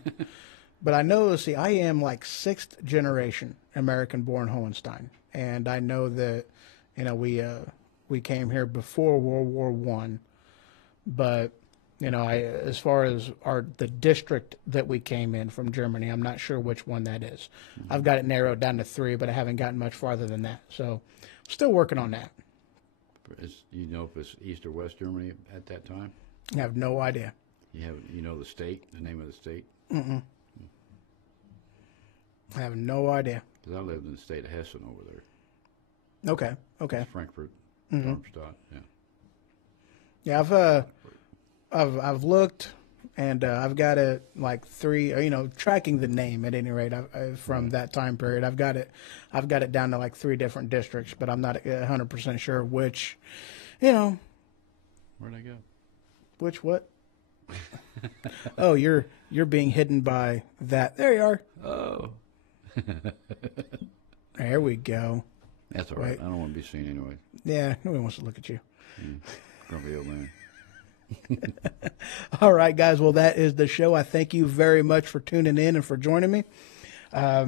But I know, see, I am like 6th generation American-born Hohenstein. And I know that, we came here before World War One. But, as far as the district that we came in from Germany, I'm not sure which one that is. I've got it narrowed down to 3, but I haven't gotten much farther than that. So, still working on that. You know if it's East or West Germany at that time? I have no idea. You know the state, the name of the state? I have no idea. Because I lived in the state of Hessen over there. Okay. Frankfurt, Darmstadt, yeah. Yeah, I've looked, and I've got it like 3. Tracking the name at any rate from that time period. I've got it down to like 3 different districts, but I'm not 100% sure which. Where'd I go? Which what? Oh, you're being hidden by that. There you are. Oh. There we go. That's all right. Right. I don't want to be seen anyway. Yeah, nobody wants to look at you. Grumpy old man. All right, guys. Well, that is the show. I thank you very much for tuning in and for joining me. Oh,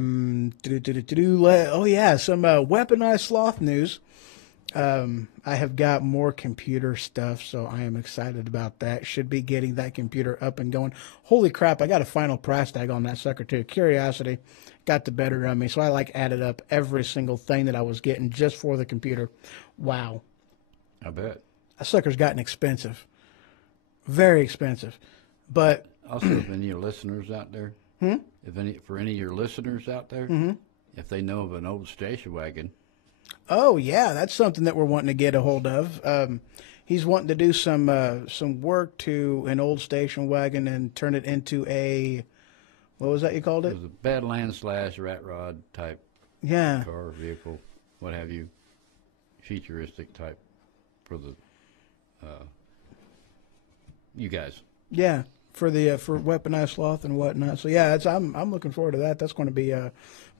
yeah, some weaponized sloth news. I have got more computer stuff, so I am excited about that. Should be getting that computer up and going. Holy crap, I got a final price tag on that sucker, too. Curiosity got the better of me, so I added up every single thing that I was getting just for the computer. Wow. I bet. That sucker's gotten expensive. Very expensive. But Also, if any of your listeners out there, for any of your listeners out there, if they know of an old station wagon, oh yeah, that's something that we're wanting to get a hold of. He's wanting to do some work to an old station wagon and turn it into a, what was that you called it it? was a Badland / rat rod type Yeah. car, vehicle, what have you, futuristic type for the You guys. Yeah, for the for weaponized sloth and whatnot. So yeah, I'm looking forward to that. That's going to be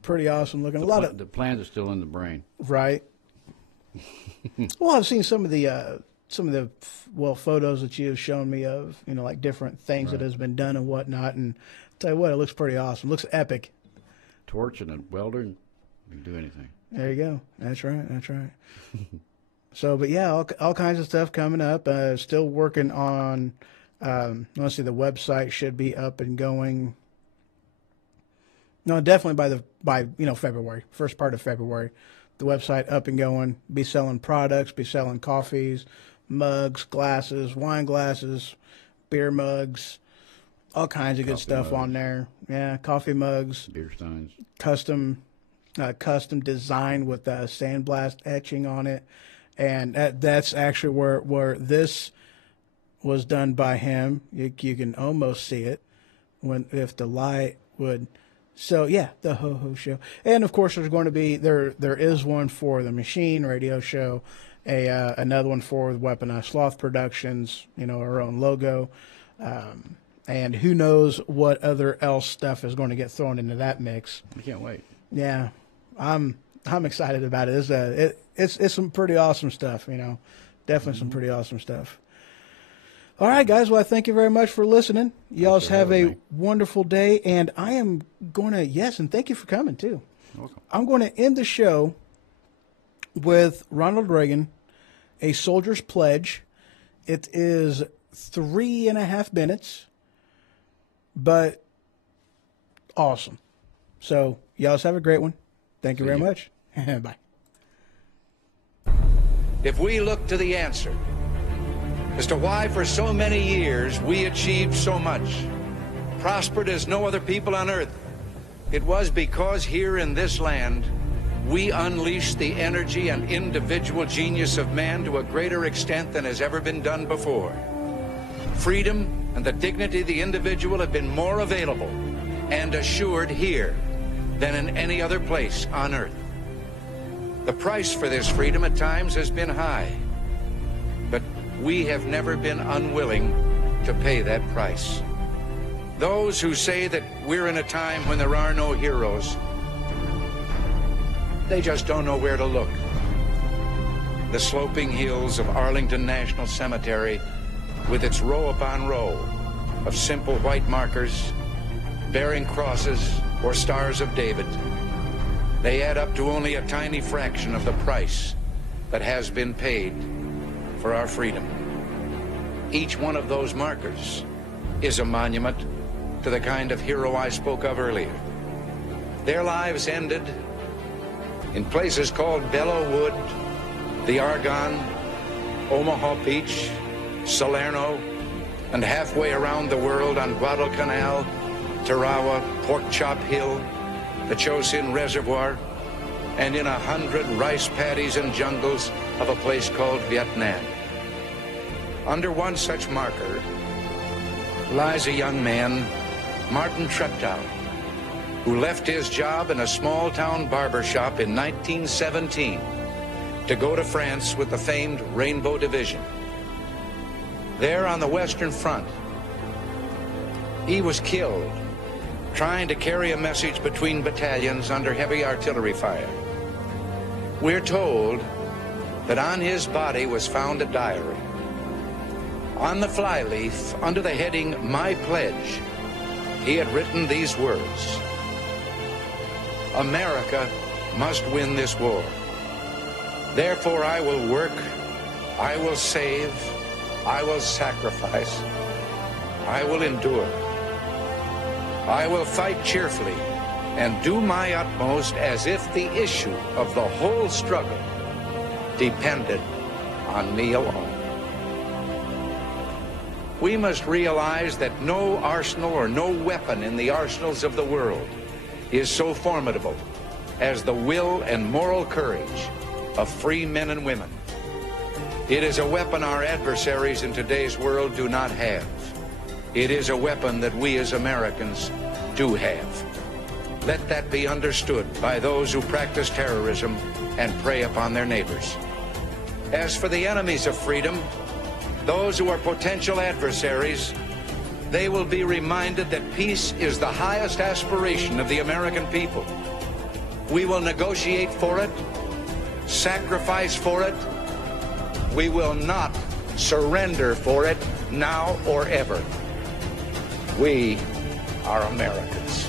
pretty awesome looking. The plans are still in the brain. Right. Well, I've seen some of the photos that you have shown me of, like different things that has been done and whatnot. And I'll tell you what, it looks pretty awesome. It looks epic. Torch and a welder, you can do anything. There you go. That's right. So, but yeah, all kinds of stuff coming up. Still working on. Let's see, the website should be up and going. No, definitely by February, first part of February, the website up and going. Be selling products, be selling coffees, mugs, glasses, wine glasses, beer mugs, all kinds of good stuff on there. Yeah, coffee mugs, beer steins, custom design with sandblast etching on it, and that's actually where this was done by him. You can almost see it if the light would. So yeah, the Ho Ho Show, and of course there's going to be there is one for the Machine Radio Show, another one for Weaponized Sloth Productions. Our own logo, and who knows what other else stuff is going to get thrown into that mix. I can't wait. Yeah, I'm excited about it. It's some pretty awesome stuff. Definitely some pretty awesome stuff. All right, guys. Well, I thank you very much for listening. Y'all have a wonderful day. And I am going to, and thank you for coming, too. You're welcome. I'm going to end the show with Ronald Reagan, A Soldier's Pledge. It is 3.5 minutes, but awesome. So, y'all have a great one. Thank you very much. Bye. If we look to the answer as to why for so many years we achieved so much, prospered as no other people on earth, it was because here in this land we unleashed the energy and individual genius of man to a greater extent than has ever been done before. Freedom and the dignity of the individual have been more available and assured here than in any other place on earth. The price for this freedom at times has been high, but we have never been unwilling to pay that price. Those who say that we're in a time when there are no heroes, they just don't know where to look. The sloping hills of Arlington National Cemetery, with its row upon row of simple white markers bearing crosses or stars of David, they add up to only a tiny fraction of the price that has been paid for our freedom. Each one of those markers is a monument to the kind of hero I spoke of earlier. Their lives ended in places called Belleau Wood, the Argonne, Omaha Beach, Salerno, and halfway around the world on Guadalcanal, Tarawa, Pork Chop Hill, the Chosin Reservoir, and in 100 rice paddies and jungles of a place called Vietnam. Under one such marker lies a young man, Martin Treptow, who left his job in a small-town barber shop in 1917 to go to France with the famed Rainbow Division. There on the Western Front, he was killed trying to carry a message between battalions under heavy artillery fire. We're told that on his body was found a diary. On the flyleaf, under the heading, My Pledge, he had written these words: America must win this war. Therefore I will work, I will save, I will sacrifice, I will endure. I will fight cheerfully and do my utmost as if the issue of the whole struggle depended on me alone. We must realize that no arsenal or no weapon in the arsenals of the world is so formidable as the will and moral courage of free men and women. It is a weapon our adversaries in today's world do not have. It is a weapon that we as Americans do have. Let that be understood by those who practice terrorism and prey upon their neighbors. As for the enemies of freedom, those who are potential adversaries, they will be reminded that peace is the highest aspiration of the American people. We will negotiate for it, sacrifice for it. We will not surrender for it now or ever. We are Americans.